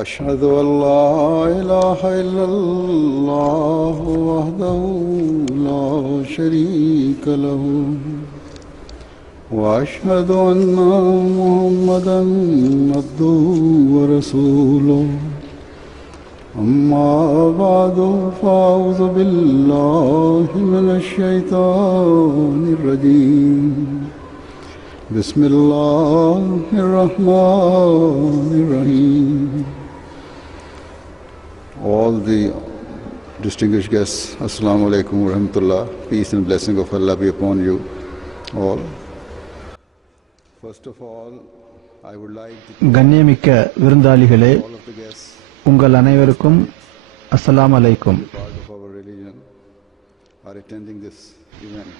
أشهد أن لا إله إلا الله وحده لا شريك له وأشهد أن محمدا عبده ورسوله أما بعد فأعوذ بالله من الشيطان الرجيم بسم الله الرحمن الرحيم. All the distinguished guests, Assalamu alaikum wa rahmatullah. Peace and blessing of Allah be upon you all. First of all, I would like to கண்ணியமிக்க விருந்தாளிகளே, all of the guests உங்கள் அனைவருக்கும் அஸ்ஸலாமு அலைக்கும். part of our religion are attending this event.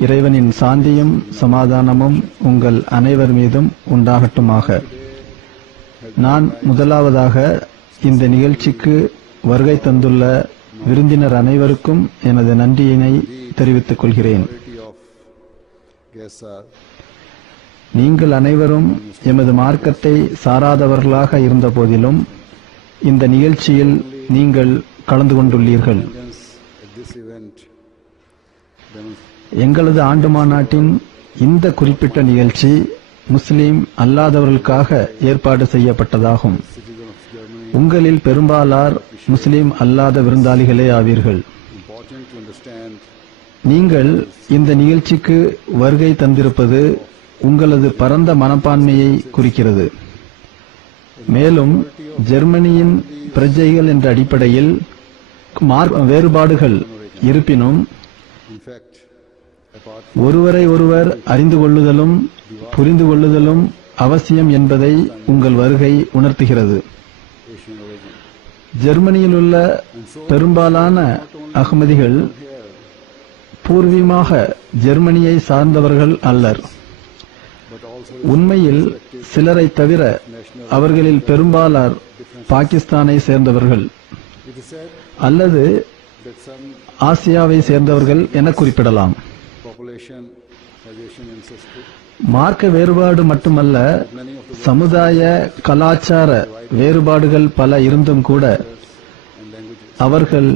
இறைவனின் சாந்தியும் சமாதானமும் உங்கள் அனைவர் மீதும் உண்டாகட்டுமாக. நான் முதலாவதாக இந்த நிகழ்ச்சிக்கு வருகை தந்துள்ள விருந்தினர் அனைவருக்கும் எனது நன்றியினை தெரிவித்துக் கொள்கிறேன். Majority of guests are நீங்கள் அனைவரும் எமது மார்க்கத்தை சாராதவர்களாக இருந்த போதிலும் இந்த நிகழ்ச்சியில் நீங்கள் கலந்து கொண்டுள்ளீர்கள். attendance at this event எங்களது ஆண்டு மாநாட்டின் இந்த குறிப்பிட்ட நிகழ்ச்சி முஸ்லிம் அல்லாதவர்களுக்காக ஏற்பாடு செய்யப்பட்டதாகும். உங்களில் பெரும்பாலார் முஸ்லிம் அல்லாத விருந்தாளிகளே ஆவீர்கள். important to understand நீங்கள் இந்த நிகழ்ச்சிக்கு வருகை தந்திருப்பது உங்களது பரந்த மனப்பான்மையை குறிக்கிறது. மேலும் ஜெர்மனியின் பிரஜைகள் என்ற அடிப்படையில் வேறுபாடுகள் இருப்பினும் in fact apart ஒருவரை ஒருவர் அறிந்து கொள்ளுதலும் புரிந்து கொள்ளுதலும் அவசியம் என்பதை உங்கள் வருகை உணர்த்துகிறது. Asian origin ஜெர்மனியில் உள்ள பெரும்பாலான அகமதிகள் பூர்வீகமாக ஜெர்மனியை சார்ந்தவர்கள் அல்லர். but also உண்மையில் சிலரை தவிர அவர்களில் பெரும்பாலார் பாகிஸ்தானை சேர்ந்தவர்கள் it is said அல்லது that some ஆசியாவை சேர்ந்தவர்கள் என குறிப்பிடலாம். population has Asian ancestry. மார்க்க வேறுபாடு மட்டுமல்ல, சமுதாய கலாச்சார வேறுபாடுகள் பல இருந்தும் கூட and languages, அவர்கள்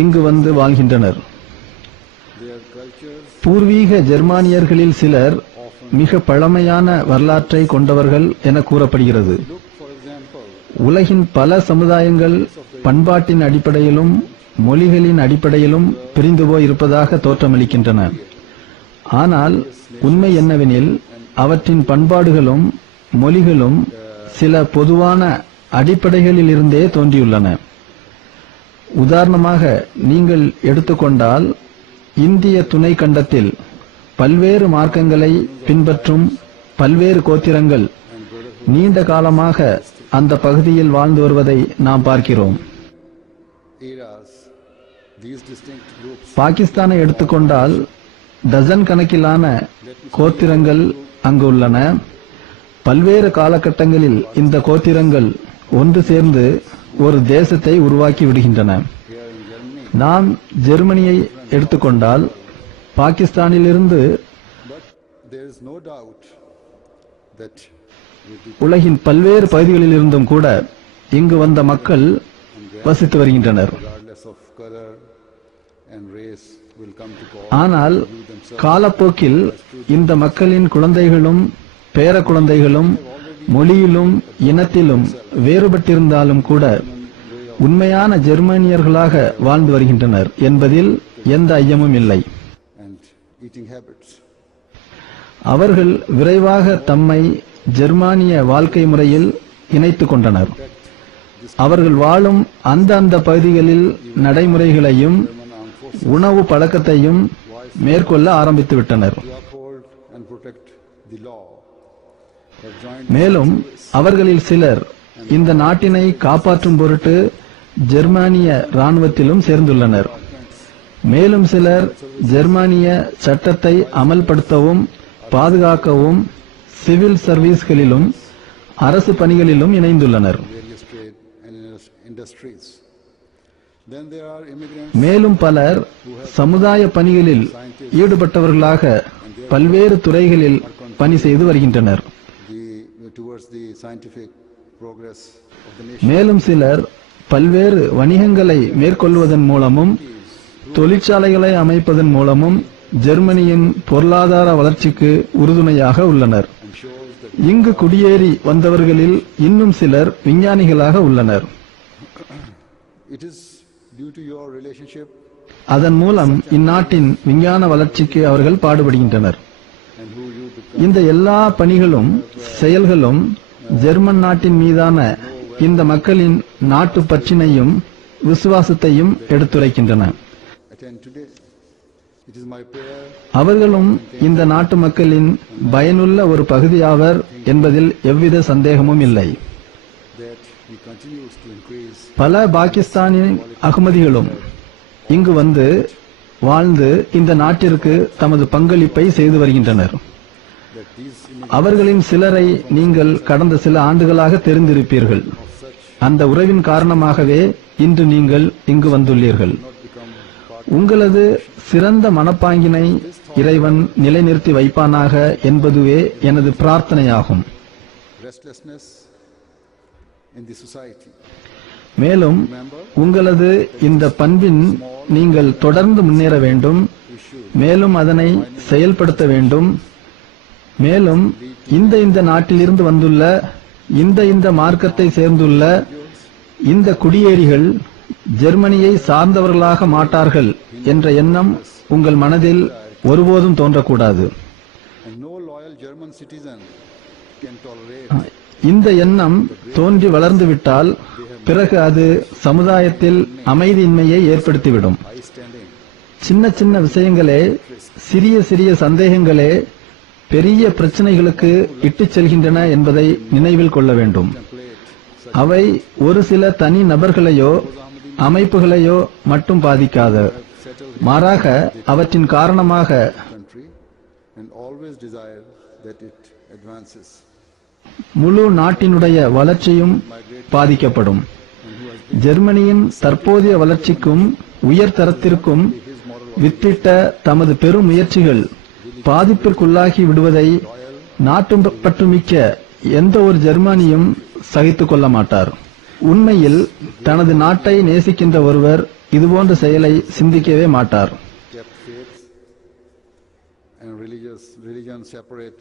இங்கு வந்து வாழ்கின்றனர். their cultures பூர்வீக ஜெர்மானியர்களில் சிலர் மிக பழமையான வரலாற்றை கொண்டவர்கள் என கூறப்படுகிறது. look for example உலகின் பல சமுதாயங்கள் பண்பாட்டின் அடிப்படையிலும் மொழிகளின் அடிப்படையிலும் பிரிந்து போய் இருப்பதாக தோற்றமளிக்கின்றன. ஆனால் உண்மை என்னவெனில் அவற்றின் பண்பாடுகளும் மொழிகளும் சில பொதுவான அடிப்படைகளில் இருந்தே தோன்றியுள்ளன. உதாரணமாக நீங்கள் எடுத்துக்கொண்டால் இந்திய துணை கண்டத்தில் பல்வேறு மார்க்கங்களை பின்பற்றும் பல்வேறு கோத்திரங்கள் நீண்ட காலமாக அந்த பகுதியில் வாழ்ந்து வருவதை நாம் பார்க்கிறோம். eras these distinct groups பாகிஸ்தானை எடுத்துக்கொண்டால் டசன் கணக்கிலான கோத்திரங்கள் அங்கு உள்ளன. பல்வேறு காலகட்டங்களில் இந்த கோத்திரங்கள் ஒன்று சேர்ந்து ஒரு தேசத்தை உருவாக்கி விடுகின்றன. here in Germany, நாம் ஜெர்மனியை எடுத்துக்கொண்டால் பாகிஸ்தானிலிருந்து but there is no doubt that with the உலகின் பல்வேறு பகுதிகளில் இருந்தும் கூட இங்கு வந்த மக்கள் வசித்து வருகின்றனர். regardless of color and race will come to call ஆனால் காலப்போக்கில் இந்த மக்களின் குழந்தைகளும் பேர குழந்தைகளும் மொழியிலும் இனத்திலும் வேறுபட்டிருந்தாலும் கூட உண்மையான ஜெர்மனியர்களாக வாழ்ந்து வருகின்றனர் என்பதில் எந்த ஐயமும் இல்லை. and eating habits. அவர்கள் விரைவாக தம்மை ஜெர்மானிய வாழ்க்கை முறையில் இணைத்துக் கொண்டனர். அவர்கள் வாழும் அந்த பகுதிகளில் நடைமுறைகளையும் உணவு பழக்கத்தையும் மேற்கொள்ள ஆரம்பித்து விட்டனர். To uphold and protect the law have joined மேலும் அவர்களில் சிலர் இந்த நாட்டினை காப்பாற்றும் பொருட்டு ஜெர்மானிய இராணுவத்திலும் சேர்ந்துள்ளனர். மேலும் சிலர் ஜெர்மானிய சட்டத்தை அமல்படுத்தவும் பாதுகாக்கவும் சிவில் சர்வீஸ்களிலும் அரசு பணிகளிலும் இணைந்துள்ளனர். various trade and industries. Then there are immigrants மேலும் பலர் சமுதாய பணிகளில் ஈடுபட்டவர்களாக பல்வேறு துறைகளில் பணி செய்து வருகின்றனர். towards the scientific progress of the nation. மேலும் சிலர் பல்வேறு வணிகங்களை மேற்கொள்வதன் மூலமும் தொழிற்சாலைகளை அமைப்பதன் மூலமும் ஜெர்மனியின் பொருளாதார வளர்ச்சிக்கு உறுதுணையாக உள்ளனர். இங்கு குடியேறி வந்தவர்களில் இன்னும் சிலர் விஞ்ஞானிகளாக உள்ளனர். It is due to your relationship அதன் மூலம் இந்நாட்டின் விஞ்ஞான வளர்ச்சிக்கு அவர்கள் பாடுபடுகின்றனர். and who you become. இந்த எல்லா பணிகளும் செயல்களும் ஜெர்மன் நாட்டின் மீதான இந்த மக்களின் நாட்டு பற்றினையும் விசுவாசத்தையும் எடுத்துரைக்கின்றன. Attend today. It is my prayer அவர்களும் இந்த நாட்டு மக்களின் பயனுள்ள ஒரு பகுதியாவர் என்பதில் எவ்வித சந்தேகமும் இல்லை. that he continues to increase பல பாகிஸ்தானின் அகமதிகளும் இங்கு வந்து வாழ்ந்து இந்த நாட்டிற்கு தமது பங்களிப்பை செய்து வருகின்றனர். that these அவர்களின் சிலரை நீங்கள் கடந்த சில ஆண்டுகளாக தெரிந்திருப்பீர்கள். அந்த உறவின் காரணமாகவே இன்று நீங்கள் இங்கு வந்துள்ளீர்கள். உங்களது சிறந்த மனப்பாங்கினை இறைவன் நிலைநிறுத்தி வைப்பானாக என்பதுவே எனது பிரார்த்தனையாகும். restlessness in the society. மேலும் உங்களது இந்த பண்பின் நீங்கள் தொடர்ந்து முன்னேற வேண்டும். மேலும் அதனை செயல்படுத்த வேண்டும். மேலும் இந்த நாட்டிலிருந்து வந்துள்ள இந்த மார்க்கத்தை சேர்ந்துள்ள இந்த குடியேறிகள் ஜெர்மனியை சார்ந்தவர்களாக மாட்டார்கள் என்ற எண்ணம் உங்கள் மனதில் ஒருபோதும் தோன்றக்கூடாது. And no loyal German citizen can tolerate இந்த எண்ணம் தோன்றி வளர்ந்துவிட்டால் பிறகு அது சமுதாயத்தில் அமைதியின்மையை ஏற்படுத்திவிடும். high standing சின்ன சின்ன விஷயங்களே, சிறிய சிறிய சந்தேகங்களே பெரிய பிரச்சனைகளுக்கு இட்டுச் செல்கின்றன என்பதை நினைவில் கொள்ள வேண்டும். அவை ஒரு சில தனி நபர்களையோ அமைப்புகளையோ மட்டும் பாதிக்காத, மாறாக அவற்றின் காரணமாக country and always desire that it advances. முழு நாட்டினுடைய வளர்ச்சியும் பாதிக்கப்படும். ஜெர்மனியின் தற்போதைய வளர்ச்சிக்கும் உயர்தரத்திற்கும் வித்திட்ட தமது பெரும் முயற்சிகள் பாதிப்பிற்குள்ளாகி விடுவதை நாட்டுப்பற்றுமிக்க எந்த ஒரு ஜெர்மானியும் சகித்துக் கொள்ள மாட்டார். உண்மையில் தனது நாட்டை நேசிக்கின்ற ஒருவர் இதுபோன்ற செயலை சிந்திக்கவே மாட்டார். Kept faith and religion separate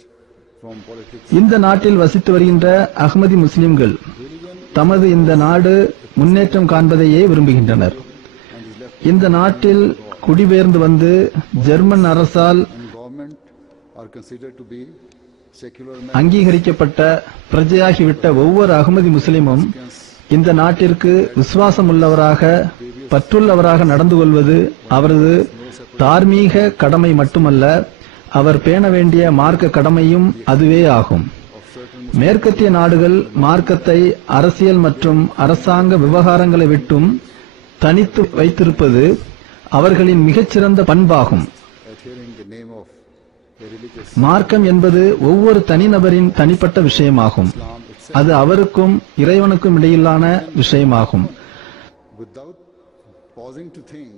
from politics. இந்த நாட்டில் வசித்து வருகின்ற அகமதி முஸ்லிம்கள் தமது இந்த நாடு முன்னேற்றம் காண்பதையே விரும்புகின்றனர். இந்த நாட்டில் குடிபெயர்ந்து வந்து ஜெர்மன் அரசால் And government are considered to be secular அங்கீகரிக்கப்பட்ட பிரஜையாகிவிட்ட ஒவ்வொரு அகமதி முஸ்லிமும் இந்த நாட்டிற்கு விசுவாசம் உள்ளவராக, பற்றுள்ளவராக நடந்து கொள்வது அவரது தார்மீக கடமை மட்டுமல்ல, அவர் பேண வேண்டிய மார்க்க கடமையும் அதுவே ஆகும். மேற்கத்திய நாடுகள் மார்க்கத்தை அரசியல் மற்றும் அரசாங்க விவகாரங்களை விட்டும் தனித்து வைத்திருப்பது அவர்களின் மிகச்சிறந்த பண்பாகும். adhering the name of a religious மார்க்கம் என்பது ஒவ்வொரு தனிநபரின் தனிப்பட்ட விஷயமாகும். அது அவருக்கும் இறைவனுக்கும் இடையிலான விஷயமாகும். without pausing to think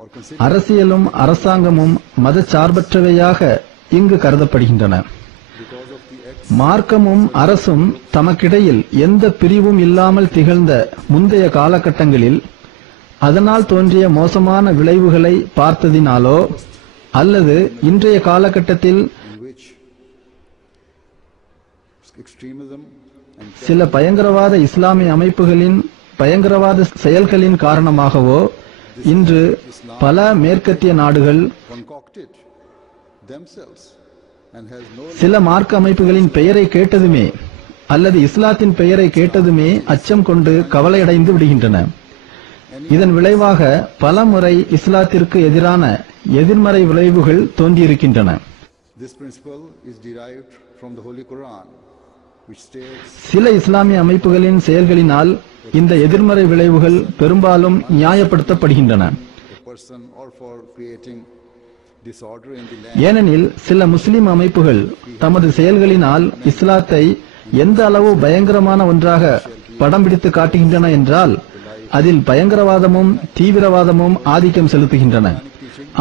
or consider அரசியலும் அரசாங்கமும் மதச்சார்பற்றவையாக இங்கு கருதப்படுகின்றன. because of the acts மார்க்கமும் அரசும் தமக்கிடையில் எந்த பிரிவும் இல்லாமல் திகழ்ந்த முந்தைய காலகட்டங்களில் அதனால் தோன்றிய மோசமான விளைவுகளை பார்த்ததினாலோ அல்லது இன்றைய காலகட்டத்தில் in which extremism and சில பயங்கரவாத இஸ்லாமிய அமைப்புகளின் பயங்கரவாத செயல்களின் காரணமாகவோ இன்று பல மேற்கத்திய நாடுகள் concocted themselves and has no சில மார்க்க அமைப்புகளின் பெயரை கேட்டதுமே அல்லது இஸ்லாத்தின் பெயரை கேட்டதுமே அச்சம் கொண்டு கவலையடைந்து விடுகின்றன. இதன் விளைவாக பல முறை இஸ்லாத்திற்கு எதிரான எதிர்மறை விளைவுகள் தோன்றியிருக்கின்றன. This principle is derived from the Holy Quran, which states சில இஸ்லாமிய அமைப்புகளின் செயல்களினால் இந்த எதிர்மறை விளைவுகள் பெரும்பாலும் நியாயப்படுத்தப்படுகின்றன. a person or for creating disorder in the land ஏனெனில் சில முஸ்லிம் அமைப்புகள் தமது செயல்களினால் இஸ்லாத்தை எந்த அளவு பயங்கரமான ஒன்றாக படம் பிடித்து காட்டுகின்றன என்றால் அதில் பயங்கரவாதமும் தீவிரவாதமும் ஆதிக்கம் செலுத்துகின்றன.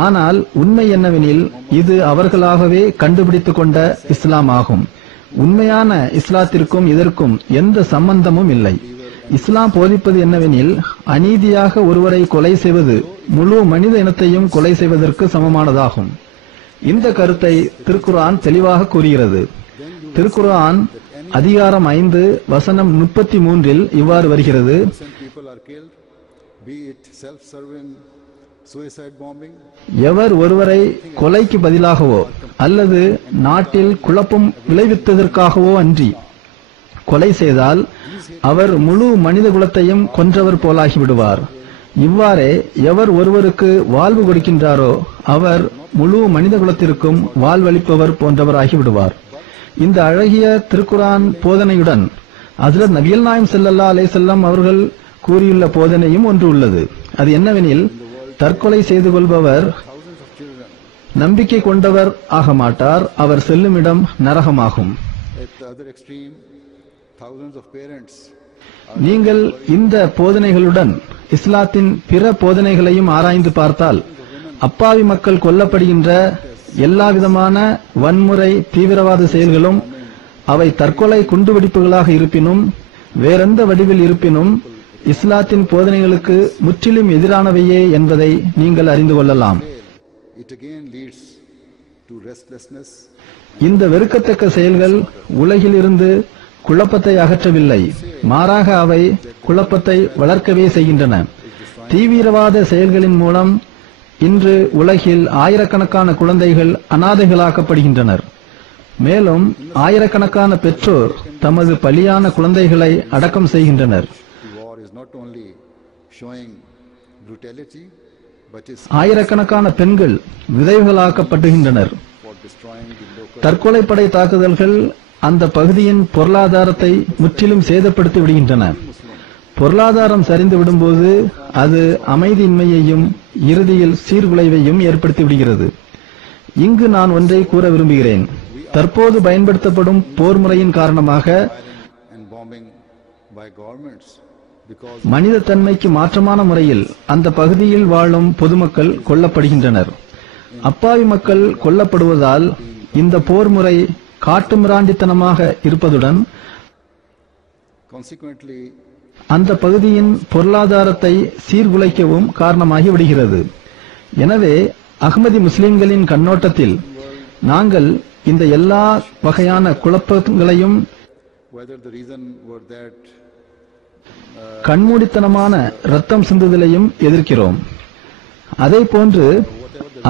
ஆனால் உண்மை என்னவெனில் இது அவர்களாகவே கண்டுபிடித்துக் கொண்ட இஸ்லாம் ஆகும். உண்மையான இஸ்லாத்திற்கும் இதற்கும் எந்த சம்பந்தமும் இல்லை. இஸ்லாம் போதிப்பது என்னவெனில், அநீதியாக ஒருவரை கொலை செய்வது முழு மனித இனத்தையும் கொலை செய்வதற்கு சமமானதாகும். இந்த கருத்தை திருக்குர்ஆன் தெளிவாக கூறுகிறது. திருக்குர்ஆன் அதிகாரம் 5 வசனம் 33 இவ்வாறு வருகிறது: எவர் ஒருவரை கொலைக்கு பதிலாகவோ அல்லது நாட்டில் குழப்பம் விளைவித்ததற்காகவோ அன்றி கொலை செய்தால் அவர் முழு மனித குலத்தையும் கொன்றவர் போலாகிவிடுவார். இவ்வாறே எவர் ஒருவருக்கு வாழ்வு கொடுக்கின்றாரோ அவர் முழு மனித குலத்திற்கும் வாழ்வளிப்பவர் போன்றவராகி விடுவார். இந்த அழகிய திருக்குர்ஆன் போதனையுடன் ஹஜ்ரத் நபிகள் நாயகம் ஸல்லல்லாஹு அலைஹி வஸல்லம் அவர்கள் கூறியுள்ள போதனையும் ஒன்று உள்ளது. அது என்னவெனில், தற்கொலை செய்து கொள்பவர் நம்பிக்கை கொண்டவர் ஆக மாட்டார், அவர் செல்லும் இடம் நரகமாகும். நீங்கள் இந்த போதனைகளுடன் இஸ்லாத்தின் பிற போதனைகளையும் ஆராய்ந்து பார்த்தால், அப்பாவி மக்கள் கொல்லப்படுகின்ற எல்லாவிதமான வன்முறை தீவிரவாத செயல்களும் அவை தற்கொலை குண்டுவெடிப்புகளாக இருப்பினும் வேறெந்த வடிவில் இருப்பினும் இஸ்லாத்தின் போதனைகளுக்கு முற்றிலும் எதிரானவையே என்பதை நீங்கள் அறிந்து கொள்ளலாம். இந்த வெறுக்கத்தக்க செயல்கள் உலகில் இருந்து குழப்பத்தை அகற்றவில்லை, மாறாக அவை குழப்பத்தை வளர்க்கவே செய்கின்றன. தீவிரவாத செயல்களின் மூலம் இன்று உலகில் ஆயிரக்கணக்கான குழந்தைகள் அனாதைகளாக்கப்படுகின்றனர். மேலும் ஆயிரக்கணக்கான பெற்றோர் தமது பலியான குழந்தைகளை அடக்கம் செய்கின்றனர். ஆயிரக்கணக்கான பெண்கள் விதவைகளாக்கப்படுகின்றனர். தற்கொலைப்படை தாக்குதல்கள் அந்த பகுதியின் பொருளாதாரத்தை முற்றிலும் சேதப்படுத்தி விடுகின்றன. பொருளாதாரம் சரிந்து விடும்போது அது அமைதியின்மையையும் இறுதியில் சீர்குலைவையும் ஏற்படுத்தி விடுகிறது. இங்கு நான் ஒன்றை கூற விரும்புகிறேன். தற்போது பயன்படுத்தப்படும் போர் முறையின் காரணமாக மனித தன்மைக்கு மாற்றமான முறையில் அந்த பகுதியில் வாழும் பொதுமக்கள் கொல்லப்படுகின்றனர். அப்பாவி மக்கள் கொல்லப்படுவதால் இந்த போர் முறை காட்டுமிராண்டித்தனமாக இருப்பதுடன் அந்த பகுதியின் பொருளாதாரத்தை சீர்குலைக்கவும் காரணமாகி விடுகிறது. எனவே அஹ்மதி முஸ்லிம்களின் கண்ணோட்டத்தில் நாங்கள் இந்த எல்லா வகையான குழப்பங்களையும் கண்மூடித்தனமான இரத்தம் சிந்துதலையும் எதிர்க்கிறோம். அதே போன்று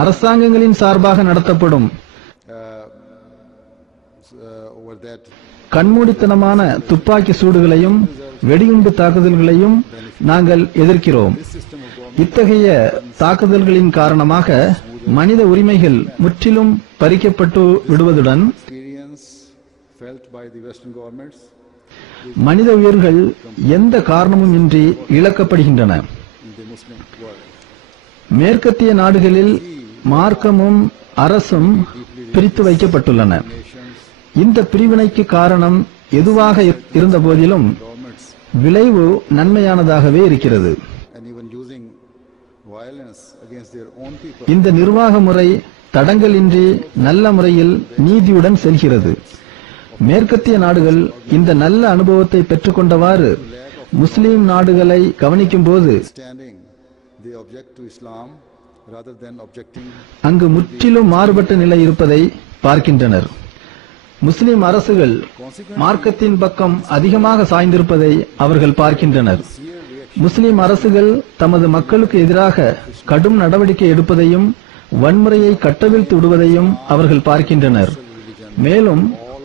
அரசாங்கங்களின் சார்பாக நடத்தப்படும் கண்மூடித்தனமான துப்பாக்கி சூடுகளையும் வெடிகுண்டு தாக்குதல்களையும் நாங்கள் எதிர்க்கிறோம். இத்தகைய தாக்குதல்களின் காரணமாக மனித உரிமைகள் முற்றிலும் பறிக்கப்பட்டு விடுவதுடன் மனித உயிர்கள் எந்த காரணமும் இன்றி இழக்கப்படுகின்றன. மேற்கத்திய நாடுகளில் மார்க்கமும் அரசும் பிரித்து வைக்கப்பட்டுள்ளன. இந்த பிரிவினைக்கு காரணம் எதுவாக இருந்த போதிலும் விளைவு நன்மையானதாகவே இருக்கிறது. இந்த நிர்வாக முறை தடங்கலின்றி நல்ல முறையில் நீதியுடன் செல்கிறது. மேற்கத்திய நாடுகள் இந்த நல்ல அனுபவத்தை பெற்றுக்கொண்டவாறு முஸ்லிம் நாடுகளை கவனிக்கும் போது அங்கு முற்றிலும் மாறுபட்ட நிலை இருப்பதை பார்க்கின்றனர். முஸ்லிம் அரசுகள் மார்க்கத்தின் பக்கம் அதிகமாக சாய்ந்திருப்பதை அவர்கள் பார்க்கின்றனர். முஸ்லிம் அரசுகள் தமது மக்களுக்கு எதிராக கடும் நடவடிக்கை எடுப்பதையும் வன்முறையை கட்டவிழ்த்து விடுவதையும் அவர்கள் பார்க்கின்றனர். மேலும்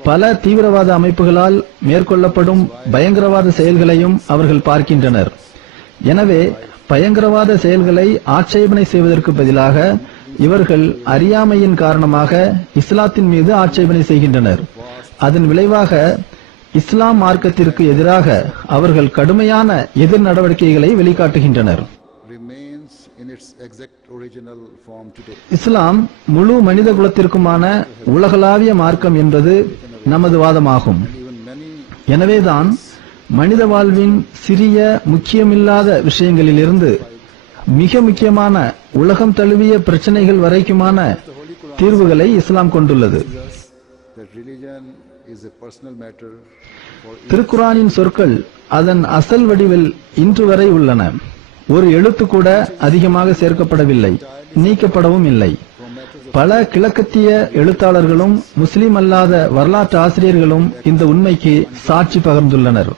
பல தீவிரவாத அமைப்புகளால் மேற்கொள்ளப்படும் பயங்கரவாத செயல்களையும் அவர்கள் பார்க்கின்றனர். எனவே பயங்கரவாத செயல்களை ஆட்சேபனை செய்வதற்கு பதிலாக இவர்கள் அறியாமையின் காரணமாக இஸ்லாத்தின் மீது ஆட்சேபனை செய்கின்றனர். அதன் விளைவாக இஸ்லாம் மார்க்கத்திற்கு எதிராக அவர்கள் கடுமையான எதிர் நடவடிக்கைகளை வெளிக்காட்டுகின்றனர். இஸ்லாம் முழு மனித குலத்திற்குமான உலகளாவிய மார்க்கம் என்பது நமது வாதமாகும். எனவேதான் மனித வாழ்வின் சிறிய முக்கியமில்லாத விஷயங்களிலிருந்து மிக முக்கியமான உலகம் தழுவிய பிரச்சனைகள் வரைக்குமான தீர்வுகளை இஸ்லாம் கொண்டுள்ளது. is a personal matter for each. திருக்குரானின் சொற்கள் அதன் அசல் வடிவில் இன்று வரை உள்ளன. ஒரு எழுத்து கூட அதிகமாக சேர்க்கப்படவில்லை, நீக்கப்படவும் இல்லை. பல கிழக்கத்திய எழுத்தாளர்களும் முஸ்லிம் அல்லாத வரலாற்று ஆசிரியர்களும் இந்த உண்மைக்கு சாட்சி பகர்ந்துள்ளனர்.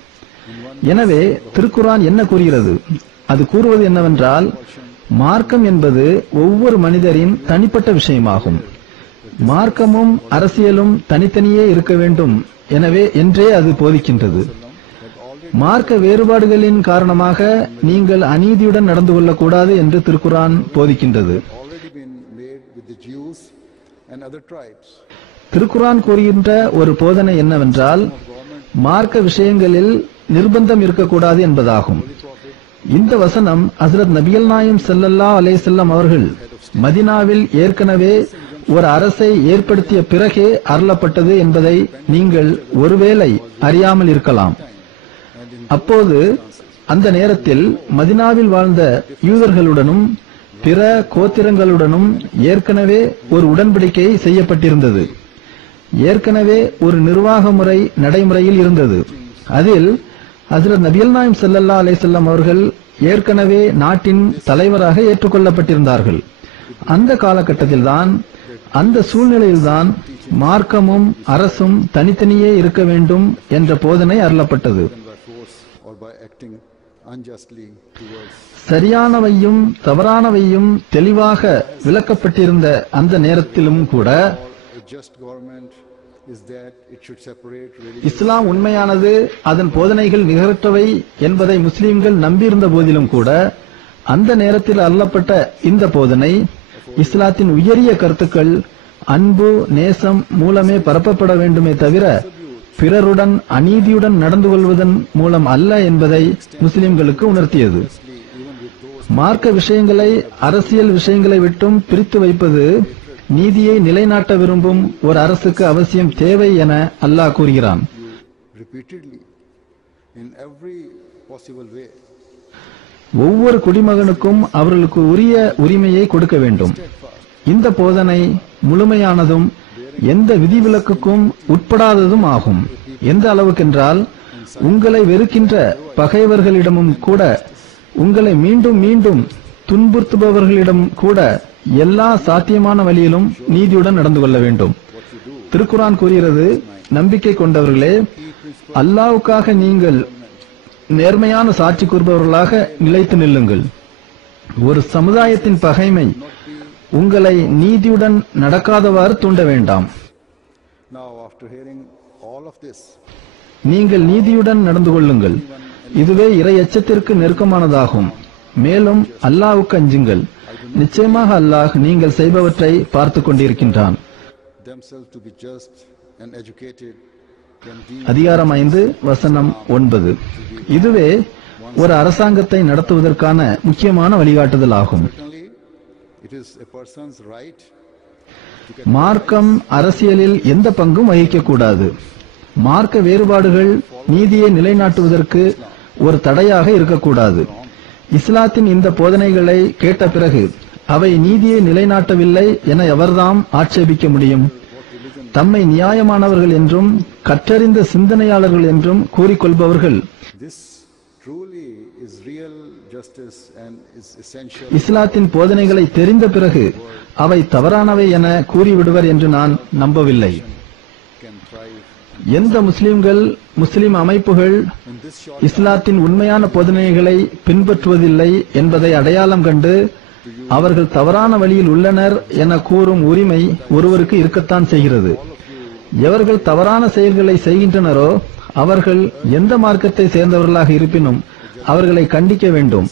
எனவே திருக்குரான் என்ன கூறுகிறது? அது கூறுவது என்னவென்றால், மார்க்கம் என்பது ஒவ்வொரு மனிதரின் தனிப்பட்ட விஷயமாகும். மார்க்கமும் அரசியலும் தனித்தனியே இருக்க வேண்டும் எனவே என்றே அது போதிக்கின்றது. மார்க்க வேறுபாடுகளின் காரணமாக நீங்கள் அநீதியுடன் நடந்து கொள்ளக்கூடாது என்று திருக்குரான் போதிக்கின்றது. திருக்குரான் கூறுகின்ற ஒரு போதனை என்னவென்றால், மார்க்க விஷயங்களில் நிர்பந்தம் இருக்கக்கூடாது என்பதாகும். இந்த வசனம் ஹஸ்ரத் நபிகள் நாயகம் ஸல்லல்லாஹு அலைஹி வஸல்லம் அவர்கள் மதீனாவில் ஏற்கனவே ஒரு அரசை ஏற்படுத்திய பிறகே அருளப்பட்டது என்பதை நீங்கள் ஒருவேளை அறியாமல் இருக்கலாம். அப்போது அந்த நேரத்தில் மதீனாவில் வாழ்ந்த யூதர்களுடனும் பிற கோத்திரங்களுடனும் ஏற்கனவே ஒரு உடன்படிக்கை செய்யப்பட்டிருந்தது. ஏற்கனவே ஒரு நிர்வாக முறை நடைமுறையில் இருந்தது. அதில் ஹஸ்ரத் நபிகள் நாயகம் ஸல்லல்லாஹு அலைஹி வஸல்லம் அவர்கள் ஏற்கனவே நாட்டின் தலைவராக ஏற்றுக்கொள்ளப்பட்டிருந்தார்கள். அந்த காலகட்டத்தில்தான், அந்த சூழ்நிலையில்தான் மார்க்கமும் அரசும் தனித்தனியே இருக்க வேண்டும் என்ற போதனை அருளப்பட்டது. சரியானவையும் தவறானவையும் தெளிவாக விளக்கப்பட்டிருந்த அந்த நேரத்திலும் கூட இஸ்லாம் உண்மையானது, அதன் போதனைகள் நிகரற்றவை என்பதை முஸ்லிம்கள் நம்பியிருந்த போதிலும் கூட அந்த நேரத்தில் அருளப்பட்ட இந்த போதனை இஸ்லாத்தின் உயரிய கருத்துக்கள் அன்பு நேசம் மூலமே பரப்பப்பட வேண்டுமே தவிர பிறருடன் அநீதியுடன் நடந்து கொள்வதன் மூலம் அல்ல என்பதை முஸ்லிம்களுக்கு உணர்த்தியது. மார்க்க விஷயங்களை அரசியல் விஷயங்களை விட்டும் பிரித்து வைப்பது நீதியை நிலைநாட்ட விரும்பும் ஒரு அரசுக்கு அவசியம் தேவை என அல்லாஹ் கூறுகிறான். ஒவ்வொரு குடிமகனுக்கும் அவர்களுக்கு உரிய உரிமையை கொடுக்க வேண்டும். இந்த போதனை முழுமையானதும் எந்த விதிவிலக்குக்கும் உட்படாததும் ஆகும். எந்த அளவுக்கென்றால், உங்களை வெறுக்கின்ற பகைவர்களிடமும் கூட, உங்களை மீண்டும் மீண்டும் துன்புறுத்துபவர்களிடம் கூட எல்லா சாத்தியமான வழியிலும் நீதியுடன் நடந்து கொள்ள வேண்டும். திருக்குரான் கூறுகிறது, நம்பிக்கை கொண்டவர்களே, அல்லாஹ்வுக்காக நீங்கள் நேர்மையான சாட்சி கூறுபவர்களாக நிலைத்து நில்லுங்கள். ஒரு சமுதாயத்தின் பகைமை உங்களை நீதியுடன் நடக்காதவாறு தூண்ட வேண்டாம். நீங்கள் நீதியுடன் நடந்து கொள்ளுங்கள். இதுவே இறை அச்சத்திற்கு நெருக்கமானதாகும். மேலும் அல்லாஹ்வுக்கு அஞ்சுங்கள். நிச்சயமாக அல்லாஹ் நீங்கள் செய்பவற்றை பார்த்து கொண்டிருக்கின்றான். அதிகாரம் 5 வசனம் 9. இதுவே ஒரு அரசாங்கத்தை நடத்துவதற்கான முக்கியமான வழிகாட்டுதல் ஆகும். மார்க்கம் அரசியலில் எந்த பங்கும் வகிக்கக்கூடாது. மார்க்க வேறுபாடுகள் நீதியை நிலைநாட்டுவதற்கு ஒரு தடையாக இருக்கக்கூடாது. இஸ்லாத்தின் இந்த போதனைகளை கேட்ட பிறகு அவை நீதியை நிலைநாட்டவில்லை என எவர்தாம் ஆட்சேபிக்க முடியும்? தம்மை நியாயமானவர்கள் என்றும் கற்றறிந்த சிந்தனையாளர்கள் என்றும் கூறிக்கொள்பவர்கள் இஸ்லாத்தின் போதனைகளை தெரிந்த பிறகு அவை தவறானவை என கூறிவிடுவர் என்று நான் நம்பவில்லை. எந்த முஸ்லிம்கள், முஸ்லிம் அமைப்புகள் இஸ்லாத்தின் உண்மையான போதனைகளை பின்பற்றுவதில்லை என்பதை அடையாளம் கண்டு அவர்கள் தவறான வழியில் உள்ளனர் என கூறும் உரிமை ஒருவருக்கு இருக்கத்தான் செய்கிறது. எவர்கள் தவறான செயல்களை செய்கின்றனரோ அவர்கள் எந்த மார்க்கத்தை சேர்ந்தவர்களாக இருப்பினும் அவர்களை கண்டிக்க வேண்டும்.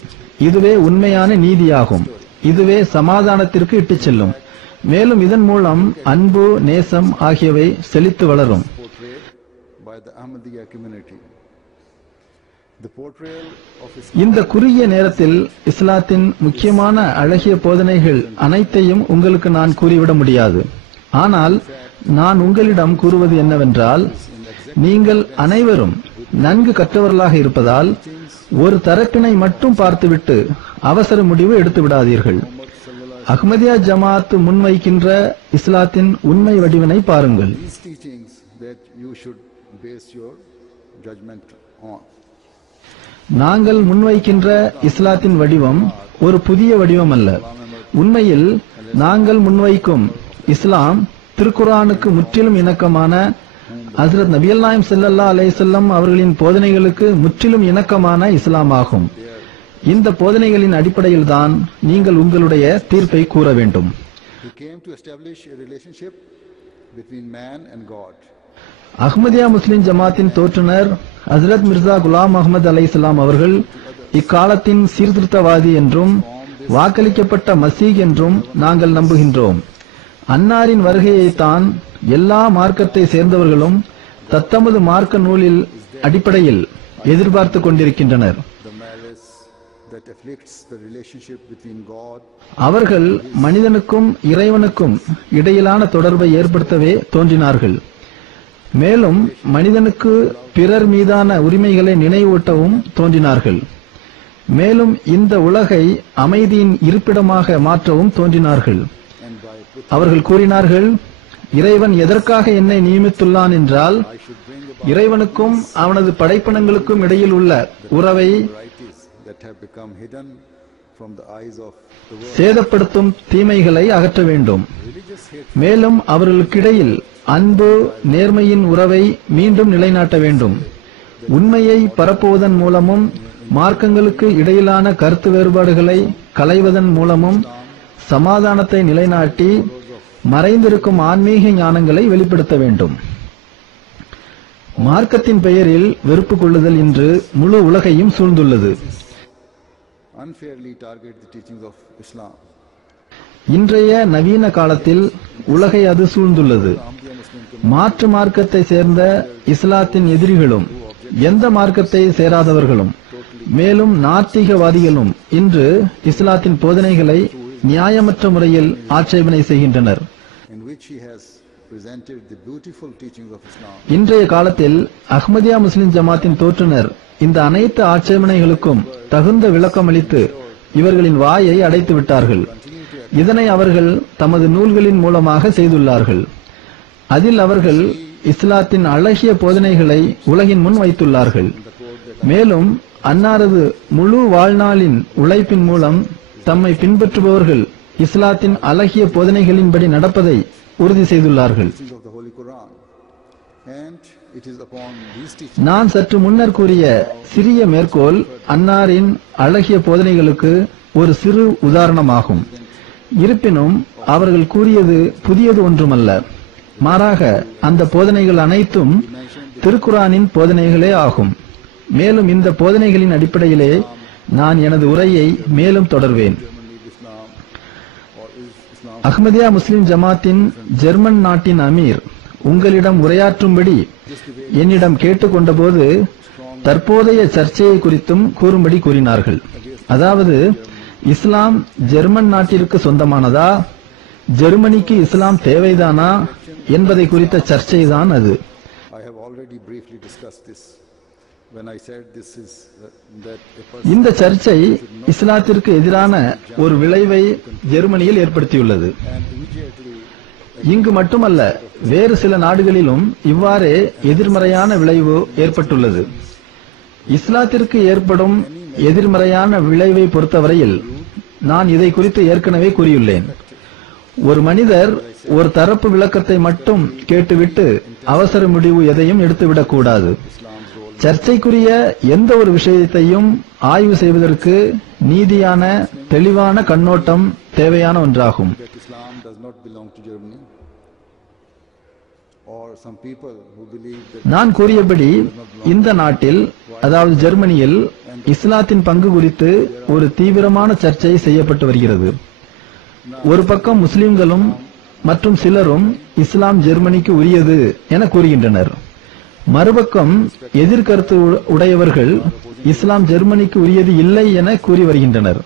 இதுவே உண்மையான நீதியாகும். இதுவே சமாதானத்திற்கு இட்டுச் செல்லும். மேலும் இதன் மூலம் அன்பு, நேசம் ஆகியவை செழித்து வளரும். இந்த குறுகிய நேரத்தில் இஸ்லாத்தின் முக்கியமான அழகிய போதனைகள் அனைத்தையும் உங்களுக்கு நான் கூறிவிட முடியாது. ஆனால் நான் உங்களிடம் கூறுவது என்னவென்றால், நீங்கள் அனைவரும் நன்கு கற்றவர்களாக இருப்பதால் ஒரு தரப்பினை மட்டும் பார்த்துவிட்டு அவசர முடிவு எடுத்து விடாதீர்கள். அஹ்மதியா ஜமாத் முன்வைக்கின்ற இஸ்லாத்தின் உண்மை வடிவினை பாருங்கள். base your judgment on. நாங்கள் முன்வைக்கின்ற இஸ்லாத்தின் வடிவம் ஒரு புதிய வடிவம் அல்ல. உண்மையில் நாங்கள் முன்வைக்கும் இஸ்லாம் திருக்குர்ஆனுக்கு முற்றிலும் இணக்கமான, ஹஜ்ரத் நபியல் நாயம் ஸல்லல்லாஹு அலைஹி வஸல்லம் அவர்களின் போதனைகளுக்கு முற்றிலும் இணக்கமான இஸ்லாம் ஆகும். இந்த போதனைகளின் அடிப்படையில் தான் நீங்கள் உங்களுடைய தீர்ப்பை கூற வேண்டும். He came to establish a relationship between man and God. Ahmadiyya முஸ்லிம் ஜமாத்தின் தோற்றுனர் ஹஜ்ரத் மிர்சா குலாம் அஹ்மத் அலைஹிஸ்ஸலாம் அவர்கள் இக்காலத்தின் சீர்திருத்தவாதி என்றும் வாக்களிக்கப்பட்ட மசீஹ் என்றும் நாங்கள் நம்புகின்றோம். அன்னாரின் வருகையைத்தான் எல்லா மார்க்கத்தை சேர்ந்தவர்களும் தத்தமது மார்க்க நூலில் அடிப்படையில் எதிர்பார்த்து கொண்டிருக்கின்றனர். The malice that afflicts the relationship between God. அவர்கள் மனிதனுக்கும் இறைவனுக்கும் இடையிலான தொடர்பை ஏற்படுத்தவே தோன்றினார்கள். மேலும் மனிதனுக்கு பிறர் மீதான உரிமைகளை நினைவூட்டவும் தோன்றினார்கள். மேலும் இந்த உலகை அமைதியின் இருப்பிடமாக மாற்றவும் தோன்றினார்கள். அவர்கள் கூறினார்கள், இறைவன் எதற்காக என்னை நியமித்துள்ளான் என்றால், இறைவனுக்கும் அவனது படைப்பினங்களுக்கும் இடையில் உள்ள உறவை சேதப்படுத்தும் தீமைகளை அகற்ற வேண்டும். மேலும் அவர்களுக்கிடையில் அன்பு, நேர்மையின் உறவை மீண்டும் நிலைநாட்ட வேண்டும். உண்மையை பரப்புவதன் மூலமும் மார்க்கங்களுக்கு இடையிலான கருத்து வேறுபாடுகளை களைவதன் மூலமும் சமாதானத்தை நிலைநாட்டி மறைந்திருக்கும் ஆன்மீக ஞானங்களை வெளிப்படுத்த வேண்டும். மார்க்கத்தின் பெயரில் வெறுப்பு கொள்ளுதல் இன்று முழு உலகையும் சூழ்ந்துள்ளது. Unfairly target the teachings of Islam. இன்றைய நவீன காலத்தில் உலகை அது சூழ்ந்துள்ளது. மாற்று மார்க்கத்தை சேர்ந்த இஸ்லாத்தின் எதிரிகளும் எந்த மார்க்கத்தை சேராதவர்களும் மேலும் நாத்திகவாதிகளும் இன்று இஸ்லாத்தின் போதனைகளை நியாயமற்ற முறையில் ஆட்சேபனை செய்கின்றனர். In which he has presented the beautiful teachings of Islam. இன்றைய காலத்தில் அஹ்மதியா முஸ்லிம் ஜமாத்தின் தோற்றுனர் இந்த அனைத்து ஆட்சேபனைகளுக்கும் தகுந்த விளக்கம் அளித்து இவர்களின் வாயை அடைத்து விட்டார்கள். இதனை அவர்கள் தமது நூல்களின் மூலமாக செய்துள்ளார்கள். அதில் அவர்கள் இஸ்லாத்தின் அழகிய போதனைகளை உலகின் முன் வைத்துள்ளார்கள். மேலும் அன்னாரது முழு வாழ்நாளின் உழைப்பின் மூலம் தம்மை பின்பற்றுபவர்கள் இஸ்லாத்தின் அழகிய போதனைகளின்படி நடப்பதை உறுதி செய்துள்ளார்கள். நான் சற்று முன்னர் கூறிய சிறிய மேற்கோள் அன்னாரின் அழகிய போதனைகளுக்கு ஒரு சிறு உதாரணமாகும். இருப்பினும் அவர்கள் கூறியது புதியது ஒன்றுமல்ல. மாறாக அந்த போதனைகள் அனைத்தும் திருக்குர்ஆனின் போதனைகளே ஆகும். மேலும் இந்த போதனைகளின் அடிப்படையிலே நான் எனது உரையை மேலும் தொடர்வேன். அஹ்மதியா முஸ்லிம் ஜமாத்தின் ஜெர்மன் நாட்டின் அமீர் உங்களிடம் உரையாற்றும்படி என்னிடம் கேட்டுக்கொண்டபோது தற்போதைய சர்ச்சையை குறித்தும் கூறும்படி கூறினார்கள். அதாவது, இஸ்லாம் ஜெர்மன் நாட்டிற்கு சொந்தமானதா, ஜெர்மனிக்கு இஸ்லாம் தேவைதானா என்பதை குறித்த சர்ச்சை தான் அது. இந்த சர்ச்சை இஸ்லாத்திற்கு எதிரான ஒரு விளைவை ஜெர்மனியில் ஏற்படுத்தியுள்ளது. இங்கு மட்டுமல்ல, வேறு சில நாடுகளிலும் இவ்வாறே எதிர்மறையான விளைவு ஏற்பட்டுள்ளது. இஸ்லாத்திற்கு ஏற்படும் எதிர்மறையான விளைவை பொறுத்தவரையில் நான் இதை குறித்து ஏற்கனவே கூறியுள்ளேன். ஒரு மனிதர் ஒரு தரப்பு விளக்கத்தை மட்டும் கேட்டுவிட்டு அவசர முடிவு எதையும் எடுத்துவிடக்கூடாது. சர்ச்சைக்குரிய எந்த ஒரு விஷயத்தையும் ஆய்வு செய்வதற்கு நீதியான, தெளிவான கண்ணோட்டம் தேவையான ஒன்றாகும். நான் கூறியபடி இந்த நாட்டில், அதாவது ஜெர்மனியில், இஸ்லாத்தின் பங்கு குறித்து ஒரு தீவிரமான சர்ச்சை செய்யப்பட்டு வருகிறது. ஒரு பக்கம் முஸ்லிம்களும் மற்றும் சிலரும் இஸ்லாம் ஜெர்மனிக்கு உரியது என கூறுகின்றனர். மறுபக்கம் எதிர்கருத்து உடையவர்கள் இஸ்லாம் ஜெர்மனிக்கு உரியது இல்லை என கூறி வருகின்றனர்.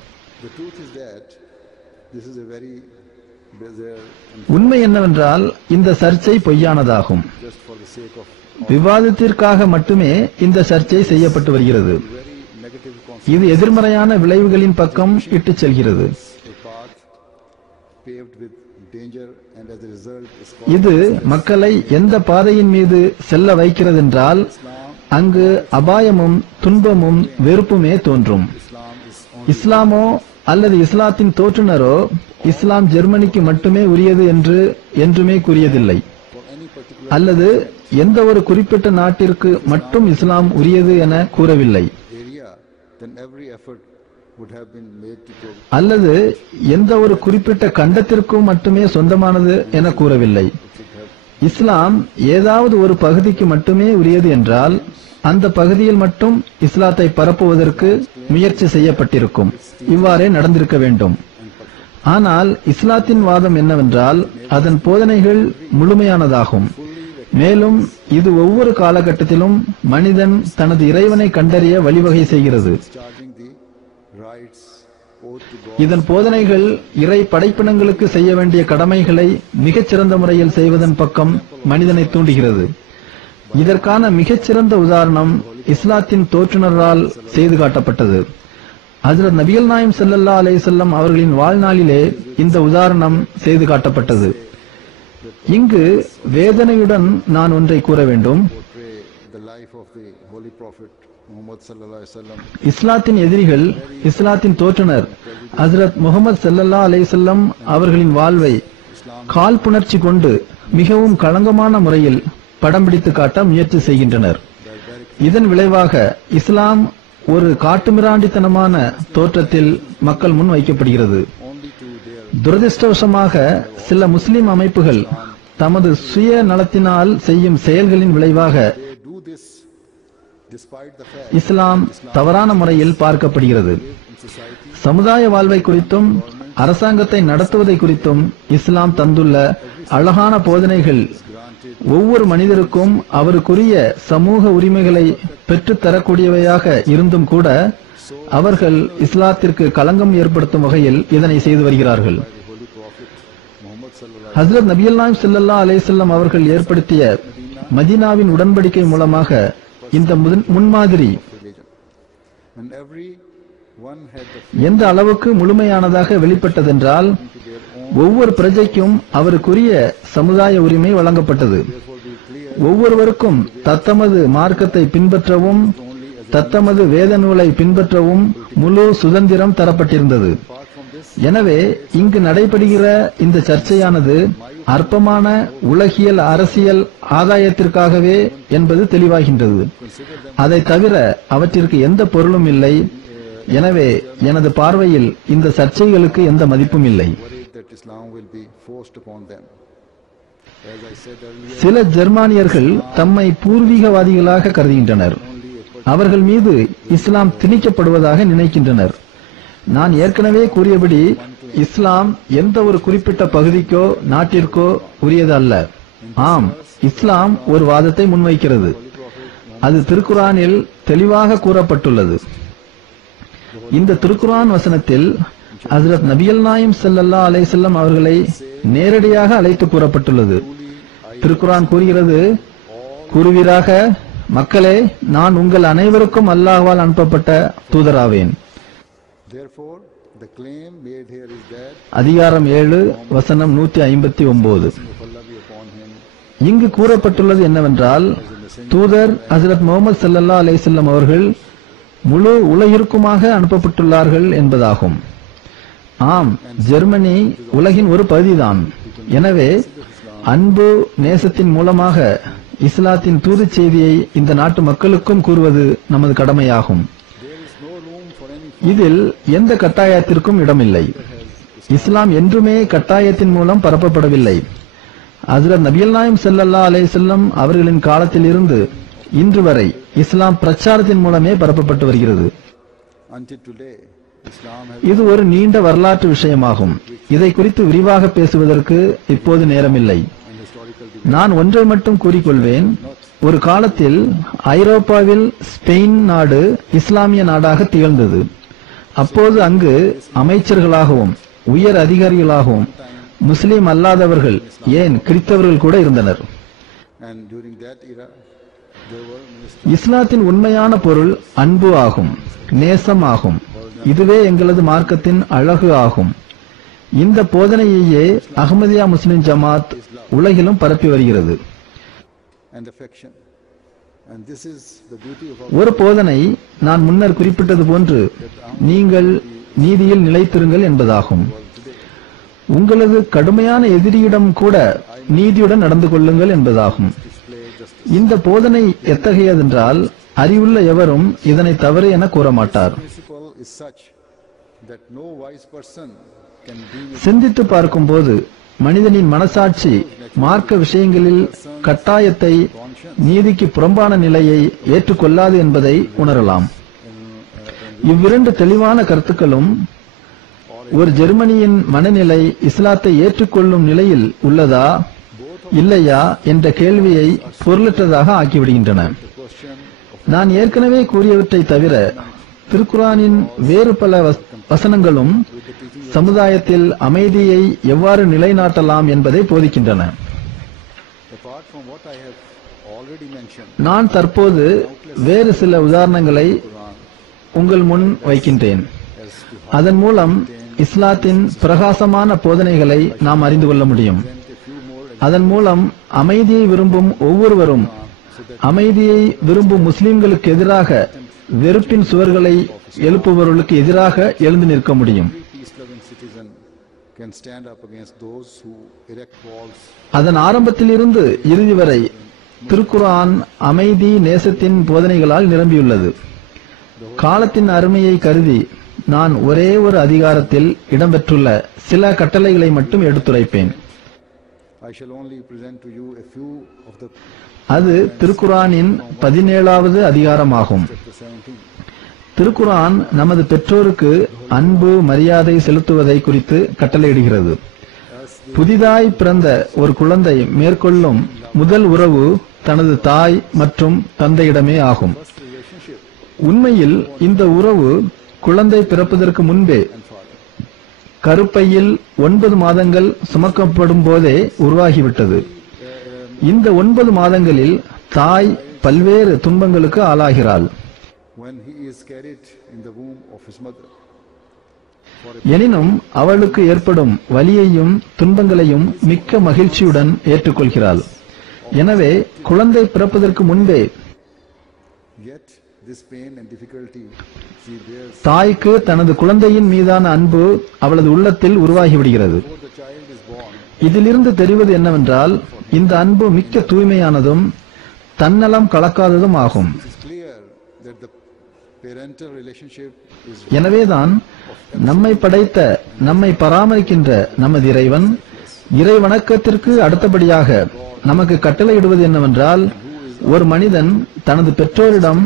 உண்மை என்னவென்றால் இந்த சர்ச்சை பொய்யானதாகும். விவாதத்திற்காக மட்டுமே இந்த சர்ச்சை செய்யப்பட்டு வருகிறது. இது எதிர்மறையான விளைவுகளின் பக்கம் இட்டுச் செல்கிறது. and as a result is இது மக்களை எந்த பாதையின் மீது செல்ல வைக்கிறதென்றால் அங்கு அபாயமும் துன்பமும் வெறுப்புமே தோன்றும். இஸ்லாமோ அல்லது இஸ்லாத்தின் தோற்றுனரோ இஸ்லாம் ஜெர்மனிக்கு மட்டுமே உரியது என்று என்றுமே கூறியதில்லை, அல்லது எந்த ஒரு குறிப்பிட்ட நாட்டிற்கு மட்டும் இஸ்லாம் உரியது என கூறவில்லை, area, then every effort would have been made to go. அல்லது எந்த ஒரு குறிப்பிட்ட கண்டத்திற்கும் மட்டுமே சொந்தமானது என கூறவில்லை. இஸ்லாம் ஏதாவது ஒரு பகுதிக்கு மட்டுமே உரியது என்றால் அந்த பகுதியில் மட்டும் இஸ்லாத்தை பரப்புவதற்கு முயற்சி செய்யப்பட்டிருக்கும். இவ்வாறே நடந்திருக்க வேண்டும். ஆனால் இஸ்லாத்தின் வாதம் என்னவென்றால் அதன் போதனைகள் முழுமையானதாகும். மேலும் இது ஒவ்வொரு காலகட்டத்திலும் மனிதன் தனது இறைவனை கண்டறிய வழிவகை செய்கிறது. Discharging the rights owed to God. இதன் போதனைகள் இறை படைப்பினங்களுக்கு செய்ய வேண்டிய கடமைகளை மிகச்சிறந்த முறையில் செய்வதன் பக்கம் மனிதனை தூண்டுகிறது. இதற்கான மிகச்சிறந்த உதாரணம் இஸ்லாத்தின் தோற்றுனரால் செய்து காட்டப்பட்டது. ஹஜ்ரத் நபிகள் நாயம் ஸல்லல்லாஹு அலைஹி வஸல்லம் அவர்களின் வாழ்நாளிலே இந்த உதாரணம் செய்து காட்டப்பட்டது. இங்கு வேதனையுடன் நான் ஒன்றை கூற வேண்டும். Portray the life of the Holy Prophet Muhammad sallallahu alaihi wasallam. இஸ்லாத்தின் எதிரிகள் இஸ்லாத்தின் தோற்றுனர் ஹஜ்ரத் முகமது ஸல்லல்லாஹு அலைஹி வஸல்லம் அவர்களின் வாழ்வை காழ்ப்புணர்ச்சி கொண்டு மிகவும் களங்கமான முறையில் படம் பிடித்து காட்ட முயற்சி செய்கின்றனர். இதன் விளைவாக இஸ்லாம் ஒரு காட்டுமிராண்டித்தனமான தோற்றத்தில் மக்கள் முன் வைக்கப்படுகிறது. துரதிர்ஷ்டவசமாக சில முஸ்லிம் அமைப்புகள் தமது சுய நலத்தினால் செய்யும் செயல்களின் விளைவாக They do this despite the fact இஸ்லாம் தவறான முறையில் பார்க்கப்படுகிறது. சமுதாய வாழ்வை குறித்தும் அரசாங்கத்தை நடத்துவதை குறித்தும் இஸ்லாம் தந்துள்ள அழகான போதனைகள் ஒவ்வொரு மனிதருக்கும் அவருக்குரிய சமூக உரிமைகளை பெற்றுத்தரக்கூடியவையாக இருந்தும் கூட அவர்கள் இஸ்லாத்திற்கு களங்கம் ஏற்படுத்தும் வகையில் இதனை செய்து வருகிறார்கள். ஹஜ்ரத் நபிகள் நாயம் ஸல்லல்லாஹு அலைஹி வஸல்லம் அவர்கள் ஏற்படுத்திய மதீனாவின் உடன்படிக்கை மூலமாக இந்த முன்மாதிரி religion. And every one had the எந்த அளவுக்கு முழுமையானதாக வெளிப்பட்டதென்றால் ஒவ்வொரு பிரஜைக்கும் அவருக்குரிய சமுதாய உரிமை வழங்கப்பட்டது. ஒவ்வொருவருக்கும் தத்தமது மார்க்கத்தை பின்பற்றவும் தத்தமது வேத நூலை பின்பற்றவும் முழு சுதந்திரம் தரப்பட்டிருந்தது. எனவே இங்கு நடைபெறுகிற இந்த சர்ச்சையானது அற்பமான உலகியல் அரசியல் ஆதாயத்திற்காகவே என்பது தெளிவாகின்றது. அதை தவிர அவற்றிற்கு எந்த பொருளும் இல்லை. எனவே எனது பார்வையில் இந்த சர்ச்சைகளுக்கு எந்த மதிப்பும் இல்லை. worried that Islam will be forced upon them. As I said earlier, சில ஜெர்மானியர்கள் தம்மை பூர்வீகவாதிகளாக கருதுகின்றனர். அவர்கள் மீது இஸ்லாம் திணிக்கப்படுவதாக நினைக்கின்றனர். நான் ஏற்கனவே கூறியபடி இஸ்லாம் எந்த ஒரு குறிப்பிட்ட பகுதிக்கோ நாட்டிற்கோ உரியது அல்ல. ஆம், இஸ்லாம் ஒரு வாதத்தை முன்வைக்கிறது. அது திருக்குரானில் தெளிவாக கூறப்பட்டுள்ளது. இந்த திருக்குரான் வசனத்தில் ஹஜ்ரத் நபிகள் நாயம் ஸல்லல்லாஹு அலைஹி வஸல்லம் அவர்களை நேரடியாக அழைத்து கூறப்பட்டுள்ளது. திருக்குரான் கூறுகிறது, கூறுவீராக, மக்களே, நான் உங்கள் அனைவருக்கும் அல்லாஹ்வால் அனுப்பப்பட்ட தூதராவேன். therefore, the claim made here is that அதிகாரம் 7 வசனம் 159. of Allah be upon him. இங்கு கூறப்பட்டுள்ளது என்னவென்றால் தூதர் ஹஜ்ரத் முஹம்மது ஸல்லல்லாஹு அலைஹி வஸல்லம் அவர்கள் முழு உலகிற்குமாக அனுப்பப்பட்டுள்ளார்கள் என்பதாகும். ஆம், ஜெர்மனி உலகின் ஒரு பகுதிதான். எனவே அன்பு நேசத்தின் மூலமாக இஸ்லாத்தின் தூது செய்தியை இந்த நாட்டு மக்களுக்கும் கூறுவது நமது கடமையாகும். இதில் எந்த கட்டாயத்திற்கும் இடமில்லை. இஸ்லாம் என்றுமே கட்டாயத்தின் மூலம் பரப்பப்படவில்லை. ஹஜ்ரத் நபிகள் நாயம் ஸல்லல்லாஹு அலைஹி வஸல்லம் அவர்களின் காலத்தில் இருந்து இன்று வரை இஸ்லாம் பிரச்சாரத்தின் மூலமே பரப்பப்பட்டு வருகிறது. Until today, Islam has இது ஒரு நீண்ட வரலாற்று விஷயமாகும். இதை குறித்து விரிவாக பேசுவதற்கு இப்போது நேரமில்லை. நான் ஒன்றை மட்டும் கூறிக்கொள்வேன். ஒரு காலத்தில் ஐரோப்பாவில் ஸ்பெயின் நாடு இஸ்லாமிய நாடாக திகழ்ந்தது. அப்போது அங்கு அமைச்சர்களாகவும் உயர் அதிகாரிகளாகவும் முஸ்லிம் அல்லாதவர்கள், ஏன் கிறிஸ்தவர்கள் கூட இருந்தனர். and during that era there were இஸ்லாத்தின் உண்மையான பொருள் அன்பு ஆகும், நேசம் ஆகும். இதுவே எங்களது மார்க்கத்தின் அழகு ஆகும். இந்த போதனையையே அஹ்மதியா முஸ்லிம் ஜமாத் உலகிலும் பரப்பி வருகிறது. and affection. And this is the beauty of our ஒரு போதனை நான் முன்னர் குறிப்பிட்டது போன்று நீங்கள் நீதியில் நிலைத்திருங்கள் என்பதாகும். உங்களது கடுமையான எதிரியிடம் கூட நீதியுடன் நடந்து கொள்ளுங்கள் என்பதாகும். இந்த போதனை எத்தகையதென்றால் அறிவுள்ள எவரும் இதனை தவறு என கூற மாட்டார். principle is such that no wise person can be with சிந்தித்து பார்க்கும்போது மனிதனின் மனசாட்சி மார்க்க விஷயங்களில் கட்டாயத்தை நீதிக்கு புறம்பான நிலையை ஏற்றுக்கொள்ளாது என்பதை உணரலாம். இவ்விரண்டு தெளிவான கருத்துக்களும் ஒரு ஜெர்மனியின் மனநிலை இஸ்லாத்தை ஏற்றுக்கொள்ளும் நிலையில் உள்ளதா இல்லையா என்ற கேள்வியை பொருளற்றதாக ஆக்கிவிடுகின்றன. நான் ஏற்கனவே கூறியவற்றை தவிர திருக்குரானின் வேறு பல வசனங்களும் சமுதாயத்தில் அமைதியை எவ்வாறு நிலைநாட்டலாம் என்பதை போதிக்கின்றன. apart from what I have already mentioned. நான் தற்போது வேறு சில உதாரணங்களை உங்கள் முன் வைக்கின்றேன். அதன் மூலம் இஸ்லாத்தின் பிரகாசமான போதனைகளை நாம் அறிந்து கொள்ள முடியும். அதன் மூலம் அமைதியை விரும்பும் ஒவ்வொருவரும் அமைதியை விரும்பும் முஸ்லிம்களுக்கு எதிராக வெறுப்பின் சுவர்களை எழுப்புபவர்களுக்கு எதிராக எழுந்து நிற்க முடியும். Peace-loving citizen can stand up against those who erect walls. அதன் ஆரம்பத்திலிருந்து இறுதி வரை திருக்குர்ஆன் அமைதி நேசத்தின் போதனைகளால் நிரம்பியுள்ளது. காலத்தின் அருமையை கருதி நான் ஒரே ஒரு அதிகாரத்தில் இடம்பெற்றுள்ள சில கட்டளைகளை மட்டும் எடுத்துரைப்பேன். I shall only present to you a few of the அது திருக்குர்ஆனின் 17வது அதிகாரமாகும். chapter 17. திருக்குர்ஆன் நமது பெற்றோருக்கு அன்பு மரியாதை செலுத்துவதை குறித்து கட்டளையிடுகிறது. புதிதாய் பிறந்த ஒரு குழந்தை மேற்கொள்ளும் முதல் உறவு தனது தாய் மற்றும் தந்தையிடமே ஆகும். உண்மையில் இந்த உறவு குழந்தை பிறப்பதற்கு முன்பே கருப்பையில் 9 மாதங்கள் சுமக்கப்படும் போதே உருவாகிவிட்டது. இந்த 9 மாதங்களில் தாய் பல்வேறு துன்பங்களுக்கு ஆளாகிறாள். When he is carried in the womb of his mother. எனினும் அவளுக்கு ஏற்படும் வலியையும் துன்பங்களையும் மிக்க மகிழ்ச்சியுடன் ஏற்றுக்கொள்கிறாள். எனவே குழந்தை பிறப்பதற்கு முன்பே Yet this pain and difficulty she bears தாய்க்கு தனது குழந்தையின் மீதான அன்பு அவளது உள்ளத்தில் உருவாகிவிடுகிறது. before the child is born. இதிலிருந்து தெரிவது என்னவென்றால் இந்த அன்பு மிக்க தூய்மையானதும் தன்னலம் கலக்காததும் ஆகும். It is clear that the parental relationship is எனவேதான் நம்மை படைத்த நம்மை பராமரிக்கின்ற நமது இறைவன் இறை வணக்கத்திற்கு அடுத்தபடியாக நமக்கு கட்டளையிடுவது என்னவென்றால் ஒரு மனிதன் தனது பெற்றோரிடம்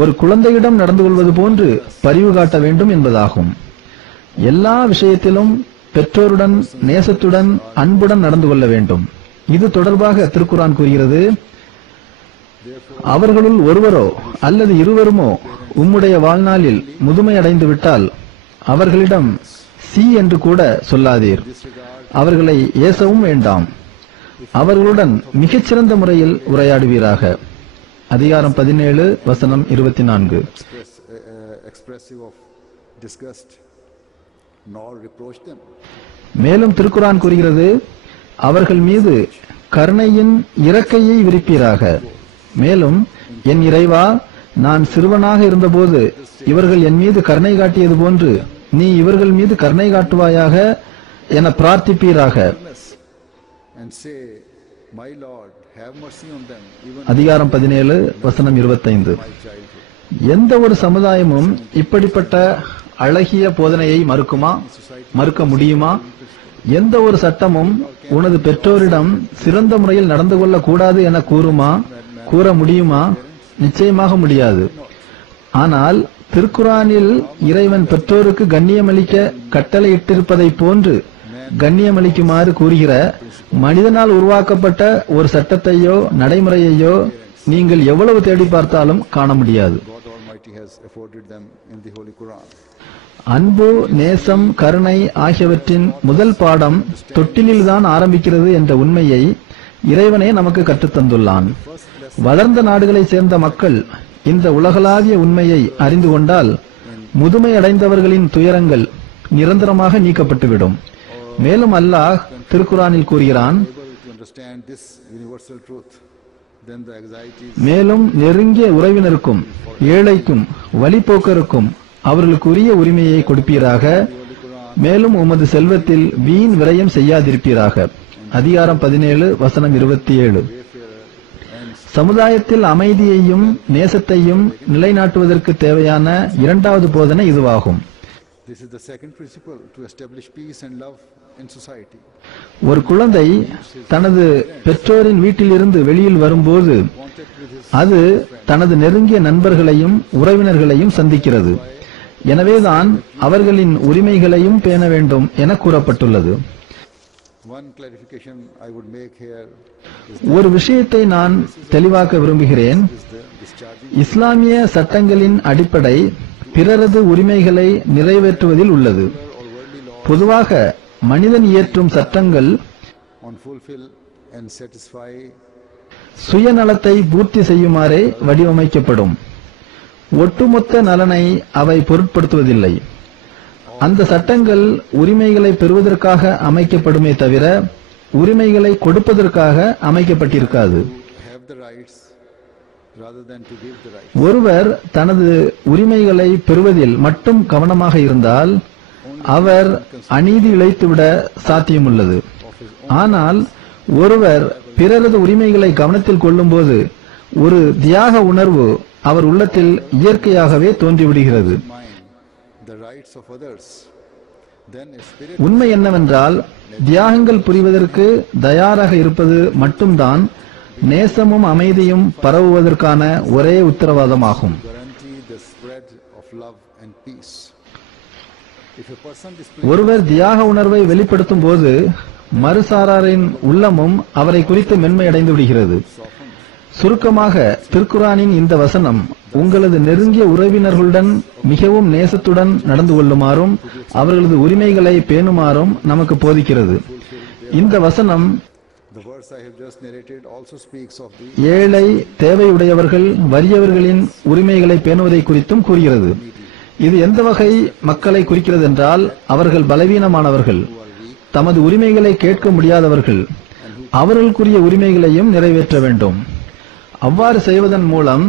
ஒரு குழந்தையிடம் நடந்து கொள்வது போன்று பரிவு காட்ட வேண்டும் என்பதாகும். எல்லா விஷயத்திலும் பெற்றோருடன் நேசத்துடன் அன்புடன் நடந்து கொள்ள வேண்டும். இது தொடர்பாக திருக்குர்ஆன் கூறுகிறது, அவர்களுள் ஒருவரோ அல்லது இருவருமோ உம்முடைய வாழ்நாளில் முதுமை அடைந்து விட்டால் அவர்களிடம் சி என்று கூட சொல்லாதீர். அவர்களை ஏசவும் வேண்டாம். அவர்களுடன் மிகச்சிறந்த முறையில் உரையாடுவீராக. அதிகாரம் 17 வசனம் 24. expressive of disgust, nor reproach them. மேலும் திருக்குர்ஆன் கூறுகிறது, அவர்கள் மீது கருணையின் இறக்கையை விரிப்பீராக. மேலும் என் இறைவா, நான் சிறுவனாக இருந்தபோது இவர்கள் என் மீது கருணை காட்டியது போன்று நீ இவர்கள் மீது கருணை காட்டுவாயாக என பிரார்த்திப்பீராக. And say, my Lord, have mercy on them, even அதிகாரம் 17 வசனம் 25. my childhood. எந்த ஒரு சமுதாயமும் இப்படிப்பட்ட அழகிய போதனையை மறுக்க முடியுமா? எந்த ஒரு சட்டமும் உனது பெற்றோரிடம் சிறந்த முறையில் நடந்து கொள்ள கூடாது என கூற முடியுமா? நிச்சயமாக முடியாது. ஆனால் திருக்குர்ஆனில் இறைவன் பெற்றோருக்கு கண்ணியமளிக்க கட்டளையிட்டிருப்பதை போன்று கண்ணியமளிக்குமாறு கூறுகிற மனிதனால் உருவாக்கப்பட்ட ஒரு சட்டத்தையோ நடைமுறையையோ நீங்கள் எவ்வளவு தேடி பார்த்தாலும் காண முடியாது. God Almighty has afforded them in the Holy Quran. அன்பு, நேசம், கருணை ஆகியவற்றின் முதல் பாடம் தொட்டிலில்தான் ஆரம்பிக்கிறது என்ற உண்மையை இறைவனே நமக்கு கற்றுத்தந்துள்ளான். வளர்ந்த நாடுகளைச் சேர்ந்த மக்கள் இந்த உலகளாவிய உண்மையை அறிந்து கொண்டால் முதுமை அடைந்தவர்களின் துயரங்கள் நிரந்தரமாக நீக்கப்பட்டுவிடும். மேலும் அல்லாஹ் திருக்குரானில் கூறுகிறான், able to understand this universal truth, then the anxieties மேலும் நெருங்கிய உறவினருக்கும் ஏழைக்கும் வழிபோக்கருக்கும் அவர்களுக்குரிய உரிமையை கொடுப்பீராக, மேலும் உமது செல்வத்தில் வீண் விரயம் செய்யாதிருப்பீராக. அதிகாரம் 17 வசனம் 27. சமுதாயத்தில் அமைதியையும் நேசத்தையும் நிலைநாட்டுவதற்கு தேவையான இரண்டாவது போதனை இதுவாகும். this is the second principle to establish peace and love in society. ஒரு குழந்தை தனது பெற்றோரின் வீட்டிலிருந்து வெளியில் வரும்போது Contact with his அது தனது நெருங்கிய நண்பர்களையும் உறவினர்களையும் சந்திக்கிறது. எனவேதான் அவர்களின் உரிமைகளையும் பேண வேண்டும் என கூறப்பட்டுள்ளது. one clarification I would make here ஒரு விஷயத்தை நான் தெளிவாக்க விரும்புகிறேன். is the discharging இஸ்லாமிய சட்டங்களின் அடிப்படை பிறரது உரிமைகளை நிறைவேற்றுவதில் உள்ளது. or worldly law பொதுவாக மனிதன் இயற்றும் சட்டங்கள் on fulfill and satisfy சுயநலத்தை பூர்த்தி செய்யுமாறே வடிவமைக்கப்படும். ஒட்டுமொத்த நலனை அவை பொருட்படுத்துவதில்லை. அந்த சட்டங்கள் உரிமைகளை பெறுவதற்காக அமைக்கப்படுமே தவிர உரிமைகளை கொடுப்பதற்காக அமைக்கப்பட்டிருக்காது. have the rights rather than to give the rights. ஒருவர் தனது உரிமைகளை பெறுவதில் மட்டும் கவனமாக இருந்தால் அவர் அநீதி இழைத்துவிட சாத்தியமுள்ளது. ஆனால் ஒருவர் பிறரது உரிமைகளை கவனத்தில் கொள்ளும்போது ஒரு தியாக உணர்வு அவர் உள்ளத்தில் இயற்கையாகவே தோன்றிவிடுகிறது. Mind the rights of others, then a spirit உண்மை என்னவென்றால் தியாகங்கள் புரிவதற்கு தயாராக இருப்பது மட்டும்தான் நேசமும் அமைதியும் பரவுவதற்கான ஒரே உத்தரவாதமாகும். guarantee the spread of love and peace. If a person displays ஒருவர் தியாக உணர்வை வெளிப்படுத்தும் போது மறுசாராரின் உள்ளமும் அவரை குறித்து மென்மையடைந்து விடுகிறது. சுருக்கமாக திருக்குரானின் இந்த வசனம் உங்களது நெருங்கிய உறவினர்களுடன் மிகவும் நேசத்துடன் நடந்து கொள்ளுமாறும் அவர்களது உரிமைகளை பேணுமாறும் நமக்கு போதிக்கிறது. இந்த வசனம் the verse I have just narrated also speaks of the ஏழை, தேவையுடையவர்கள், வறியவர்களின் உரிமைகளை பேணுவதை குறித்தும் கூறுகிறது. இது எந்த வகை மக்களை குறிக்கிறது என்றால் அவர்கள் பலவீனமானவர்கள், தமது உரிமைகளை கேட்க முடியாதவர்கள், அவர்களுக்குரிய உரிமைகளையும் நிறைவேற்ற வேண்டும். அவ்வாறு செய்வதன் மூலம்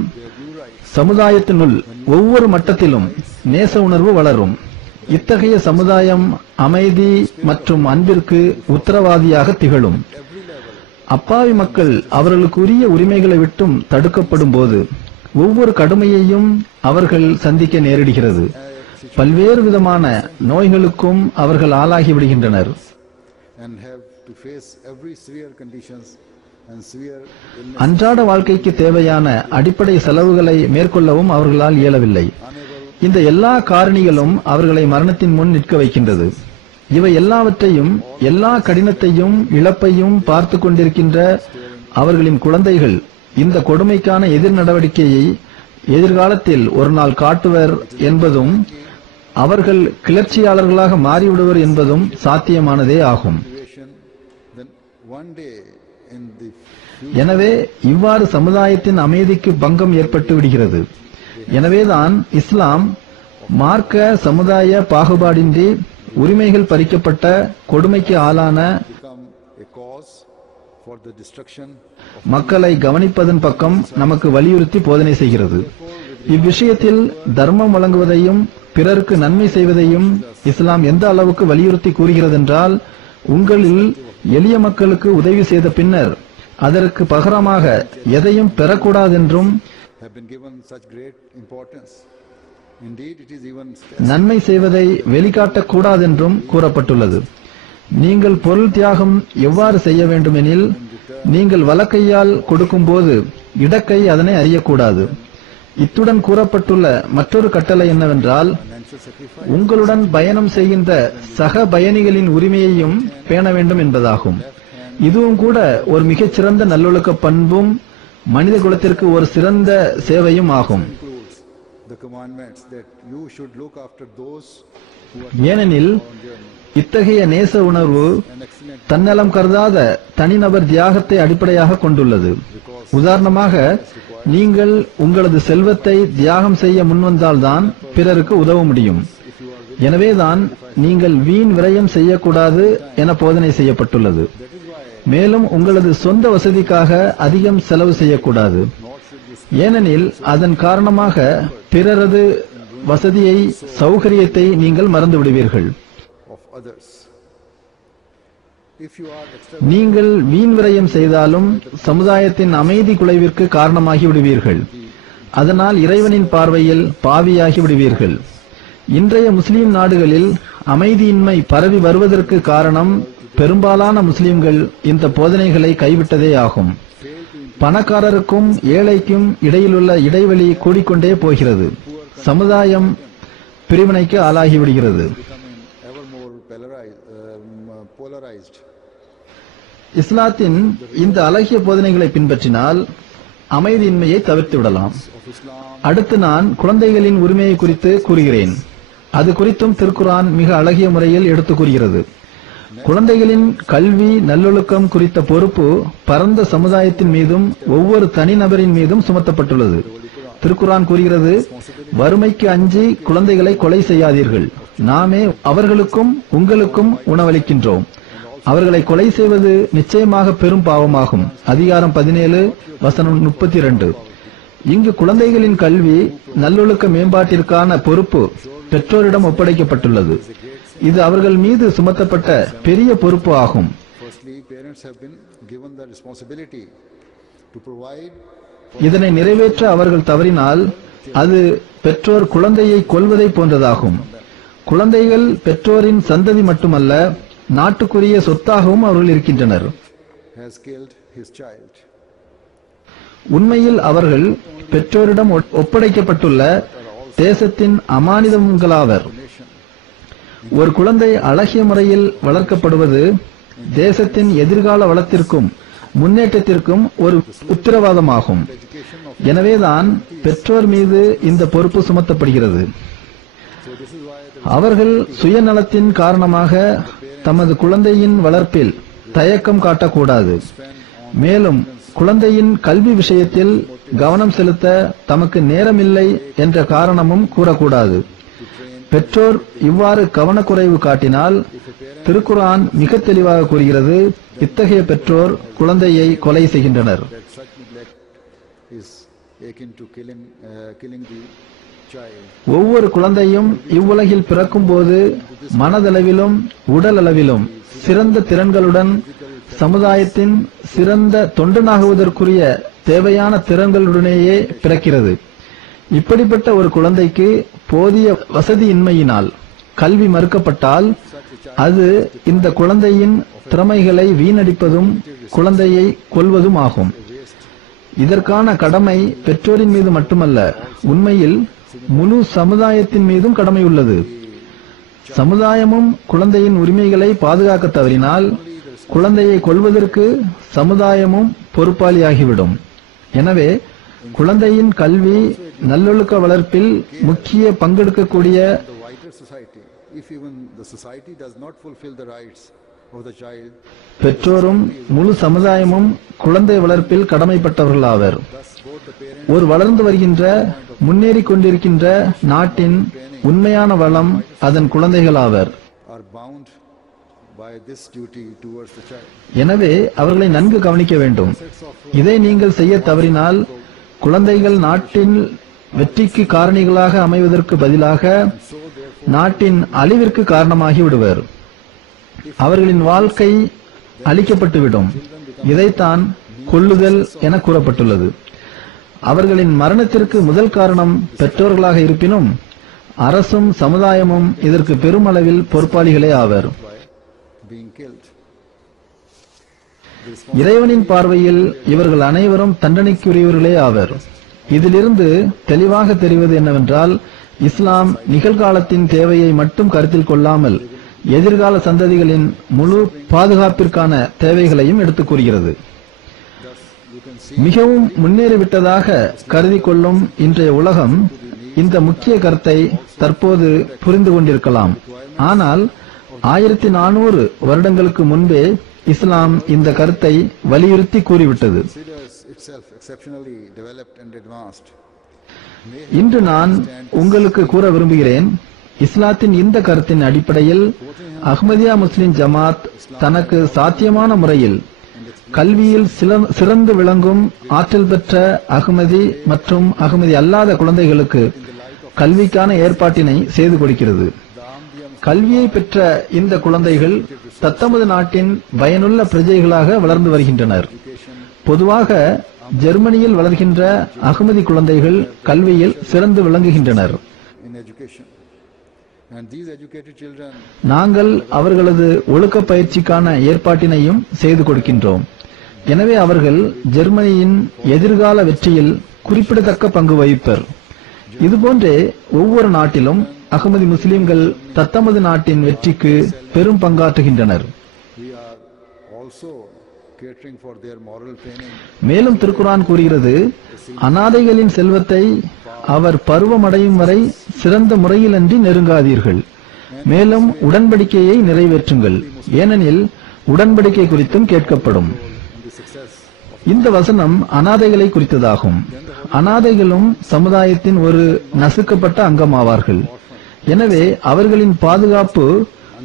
சமுதாயத்தினுள் ஒவ்வொரு மட்டத்திலும் நேச உணர்வு வளரும். இத்தகைய சமுதாயம் அமைதி மற்றும் அன்பிற்கு உத்தரவாதியாக திகழும். அப்பாவி மக்கள் அவர்களுக்குரிய உரிமைகளை விட்டும் தடுக்கப்படும் போது ஒவ்வொரு கடுமையையும் அவர்கள் சந்திக்க நேரிடுகிறது. பல்வேறு விதமான நோய்களுக்கும் அவர்கள் ஆளாகி விடுகின்றனர். and have to face every severe conditions and severe illness, அன்றாட வாழ்க்கைக்கு தேவையான அடிப்படை செலவுகளை மேற்கொள்ளவும் அவர்களால் இயலவில்லை. இந்த எல்லா காரணிகளும் அவர்களை மரணத்தின் முன் நிற்க வைக்கின்றது. இவை எல்லாவற்றையும், எல்லா கடினத்தையும் இழப்பையும் பார்த்து கொண்டிருக்கின்ற அவர்களின் குழந்தைகள் இந்த கொடுமைக்கான எதிர் நடவடிக்கையை எதிர்காலத்தில் ஒரு நாள் காட்டுவர் என்பதும் அவர்கள் கிளர்ச்சியாளர்களாக மாறிவிடுவர் என்பதும் சாத்தியமானதே ஆகும். then one day in the எனவே இவ்வாறு சமுதாயத்தின் அமைதிக்கு பங்கம் ஏற்பட்டு விடுகிறது. எனவேதான் இஸ்லாம் மார்க்க சமுதாய பாகுபாடின்றி உரிமைகள் பறிக்கப்பட்ட கொடுமைக்கு ஆளான become a cause for the destruction of மக்களை கவனிப்பதன் பக்கம் நமக்கு வலியுறுத்தி போதனை செய்கிறது. இவ்விஷயத்தில் தர்மம் வழங்குவதையும் பிறருக்கு நன்மை செய்வதையும் இஸ்லாம் எந்த அளவுக்கு வலியுறுத்தி கூறுகிறதென்றால், உங்களில் எளிய மக்களுக்கு உதவி செய்த பின்னர் அதற்கு பகரமாக எதையும் பெறக்கூடாதென்றும் have been given such great importance. Indeed, it is even நன்மை செய்வதை வெளிக்காட்டக்கூடாதென்றும் கூறப்பட்டுள்ளது. நீங்கள் பொருள் தியாகம் எவ்வாறு செய்ய வேண்டுமெனில், நீங்கள் வலக்கையால் கொடுக்கும்போது இடக்கை அதனை அறியக்கூடாது. இத்துடன் கூறப்பட்டுள்ள மற்றொரு கட்டளை என்னவென்றால், financial sacrifice. உங்களுடன் பயணம் செய்கின்ற சக பயணிகளின் உரிமையையும் பேண வேண்டும் என்பதாகும். இதுவும் கூட ஒரு மிகச்சிறந்த நல்லொழுக்க பண்பும் மனித குலத்திற்கு ஒரு சிறந்த சேவையும் ஆகும். Includes the commandments that you should look after those who are ஏனெனில் on journey. இத்தகைய நேச உணர்வு An excellent தன்னலம் கருதாத தனிநபர் தியாகத்தை அடிப்படையாக கொண்டுள்ளது. உதாரணமாக, நீங்கள் உங்களது செல்வத்தை தியாகம் செய்ய முன்வந்தால்தான் பிறருக்கு உதவ முடியும். எனவேதான் நீங்கள் வீண் விரயம் செய்யக்கூடாது என போதனை செய்யப்பட்டுள்ளது. மேலும் உங்களது சொந்த வசதிக்காக அதிகம் செலவு செய்யக்கூடாது. ஏனெனில் அதன் காரணமாக பிறரது வசதியை, சௌகரியத்தை நீங்கள் மறந்து விடுவீர்கள். நீங்கள் வீண் விரயம் செய்தாலும் சமுதாயத்தின் அமைதி குலைவிற்கு காரணமாகி விடுவீர்கள். அதனால் இறைவனின் பார்வையில் பாவியாகி விடுவீர்கள். இன்றைய முஸ்லிம் நாடுகளில் அமைதியின்மை பரவி வருவதற்கு காரணம் பெரும்பாலான முஸ்லிம்கள் இந்த போதனைகளை கைவிட்டதே ஆகும். பணக்காரருக்கும் ஏழைக்கும் இடையிலுள்ள இடைவெளி கூடிக்கொண்டே போகிறது. சமுதாயம் பிரிவினைக்கு ஆளாகிவிடுகிறது. இஸ்லாத்தின் இந்த அழகிய போதனைகளை பின்பற்றினால் அமைதியின்மையை தவிர்த்து விடலாம். அடுத்து நான் குழந்தைகளின் உரிமையை குறித்து கூறுகிறேன். அது குறித்தும் திருக்குர்ஆன் மிக அழகிய முறையில் எடுத்து கூறுகிறது. குழந்தைகளின் கல்வி, நல்லொழுக்கம் குறித்த பொறுப்பு பரந்த சமுதாயத்தின் மீதும் ஒவ்வொரு தனிநபரின் மீதும் சுமத்தப்பட்டுள்ளது. திருக்குர்ஆன் கூறுகிறது, வறுமைக்கு அஞ்சி குழந்தைகளை கொலை செய்யாதீர்கள். நாமே அவர்களுக்கும் உங்களுக்கும் உணவளிக்கின்றோம். அவர்களை கொலை செய்வது நிச்சயமாக பெரும் பாவமாகும். அதிகாரம் 17 வசனம் 32. இங்கு குழந்தைகளின் கல்வி, நல்லொழுக்க மேம்பாட்டிற்கான பொறுப்பு பெற்றோரிடம் ஒப்படைக்கப்பட்டுள்ளது. இது அவர்கள் மீது சுமத்தப்பட்ட பெரிய பொறுப்பு ஆகும். இதனை நிறைவேற்ற அவர்கள் தவறினால் அது பெற்றோர் குழந்தையை கொல்வதை போன்றதாகும். குழந்தைகள் பெற்றோரின் சந்ததி மட்டுமல்ல, நாட்டுக்குரிய சொத்தாகவும் அவர்கள் இருக்கின்றனர். உண்மையில் அவர்கள் பெற்றோரிடம் ஒப்படைக்கப்பட்டுள்ள தேசத்தின் அமானிதங்களாவர். ஒரு குழந்தை அழகிய முறையில் வளர்க்கப்படுவது தேசத்தின் எதிர்கால வளத்திற்கும் முன்னேற்றத்திற்கும் ஒரு உத்தரவாதமாகும். எனவேதான் பெற்றோர் மீது இந்த பொறுப்பு சுமத்தப்படுகிறது. அவர்கள் சுயநலத்தின் காரணமாக தமது குழந்தையின் வளர்ப்பில் தயக்கம் காட்டக்கூடாது. மேலும் குழந்தையின் கல்வி விஷயத்தில் கவனம் செலுத்த தமக்கு நேரமில்லை என்ற காரணமும் கூறக்கூடாது. பெற்றோர் இவ்வாறு கவனக்குறைவு காட்டினால் திருக்குர்ஆன் மிக தெளிவாக கூறுகிறது, இத்தகைய பெற்றோர் குழந்தையை கொலை செய்கின்றனர். ஒவ்வொரு குழந்தையும் இவ்வுலகில் பிறக்கும் போது மனதளவிலும் உடல் அளவிலும் சிறந்த திறன்களுடன் சமுதாயத்தின் சிறந்த தொண்டனாகுவதற்குரிய தேவையான திறன்களுடனேயே பிறக்கிறது. இப்படிப்பட்ட ஒரு குழந்தைக்கு போதிய வசதியின்மையினால் கல்வி மறுக்கப்பட்டால் அது இந்த குழந்தையின் திறமைகளை வீணடிப்பதும் குழந்தையை கொல்வதும் ஆகும். இதற்கான கடமை பெற்றோரின் மீது மட்டுமல்ல, உண்மையில் முழு சமுதாயத்தின் மீதும் கடமை உள்ளது. சமுதாயமும் குழந்தையின் உரிமைகளை பாதுகாக்க தவறினால் குழந்தையை கொல்வதற்கு சமுதாயமும் பொறுப்பாளியாகிவிடும். எனவே குழந்தையின் கல்வி, நல்லொழுக்க வளர்ப்பில் முக்கிய பங்கெடுக்கக்கூடிய பெற்றோரும் முழு சமுதாயமும் குழந்தை வளர்ப்பில் கடமைப்பட்டவர்களாவர். ஒரு வளர்ந்து வருகின்ற, முன்னேறி கொண்டிருக்கின்ற நாட்டின் உண்மையான வளம் அதன் குழந்தைகளாவர். எனவே அவர்களை நன்கு கவனிக்க வேண்டும். இதை நீங்கள் செய்ய தவறினால் குழந்தைகள் நாட்டின் வெற்றிக்கு காரணிகளாக அமைவதற்கு பதிலாக நாட்டின் அழிவிற்கு காரணமாகி விடுவர். அவர்களின் வாழ்க்கை அழிக்கப்பட்டுவிடும். இதைத்தான் கொல்லுதல் என கூறப்பட்டுள்ளது. அவர்களின் மரணத்திற்கு முதல் காரணம் பெற்றோர்களாக இருப்பினும் அரசும் சமுதாயமும் இதற்கு பெருமளவில் பொறுப்பாளிகளே ஆவர். இறைவனின் பார்வையில் இவர்கள் அனைவரும் தண்டனைக்குரியவர்களே ஆவர். இதிலிருந்து தெளிவாக தெரிவது என்னவென்றால், இஸ்லாம் நிகழ்காலத்தின் தேவையை மட்டும் கருத்தில் கொள்ளாமல் எதிர்கால சந்ததிகளின் முழு பாதுகாப்பிற்கான தேவைகளையும் எடுத்துக் கூறுகிறது. மிகவும் முன்னேறிவிட்டதாக கருதி கொள்ளும் இன்றைய உலகம் இந்த முக்கிய கருத்தை தற்போது புரிந்து கொண்டிருக்கலாம். ஆனால் 1400 வருடங்களுக்கு முன்பே இஸ்லாம் இந்த கருத்தை வலியுறுத்தி கூறிவிட்டது. இன்று நான் உங்களுக்கு கூற விரும்புகிறேன், இஸ்லாத்தின் இந்த கருத்தின் அடிப்படையில் அஹ்மதியா முஸ்லிம் ஜமாத் தனக்கு சாத்தியமான முறையில் கல்வியில் சிறந்து விளங்கும் ஆற்றல் பெற்ற அஹ்மதி மற்றும் அஹ்மதி அல்லாத குழந்தைகளுக்கு கல்விக்கான ஏற்பாட்டினை செய்து கொடுக்கிறது. கல்வியை பெற்ற இந்த குழந்தைகள் தத்தமது நாட்டின் பயனுள்ள பிரஜைகளாக வளர்ந்து வருகின்றனர். பொதுவாக ஜெர்மனியில் வளர்கின்ற அஹ்மதி குழந்தைகள் கல்வியில் சிறந்து விளங்குகின்றனர். நாங்கள் அவர்களது ஒழுக்க பயிற்சிக்கான ஏற்பாட்டினையும் செய்து கொடுக்கின்றோம். எனவே அவர்கள் ஜெர்மனியின் எதிர்கால வெற்றியில் குறிப்பிடத்தக்க பங்கு வகிப்பர். இதுபோன்றே ஒவ்வொரு நாட்டிலும் அஹ்மதி முஸ்லிம்கள் தத்தமது நாட்டின் வெற்றிக்கு பெரும் பங்காற்றுகின்றனர். மேலும் திருக்குர்ஆன் கூறுகிறது, அனாதைகளின் செல்வத்தை அவர் பருவமடையும் வரை சிறந்த முறையில் அன்றி நெருங்காதீர்கள். மேலும் உடன்படிக்கையை நிறைவேற்றுங்கள், ஏனெனில் உடன்படிக்கை குறித்தும் கேட்கப்படும். இந்த வசனம் அனாதைகளை குறித்ததாகும். அனாதைகளும் சமுதாயத்தின் ஒரு நசுக்கப்பட்ட அங்கமாவார்கள். எனவே அவர்களின் பாதுகாப்பு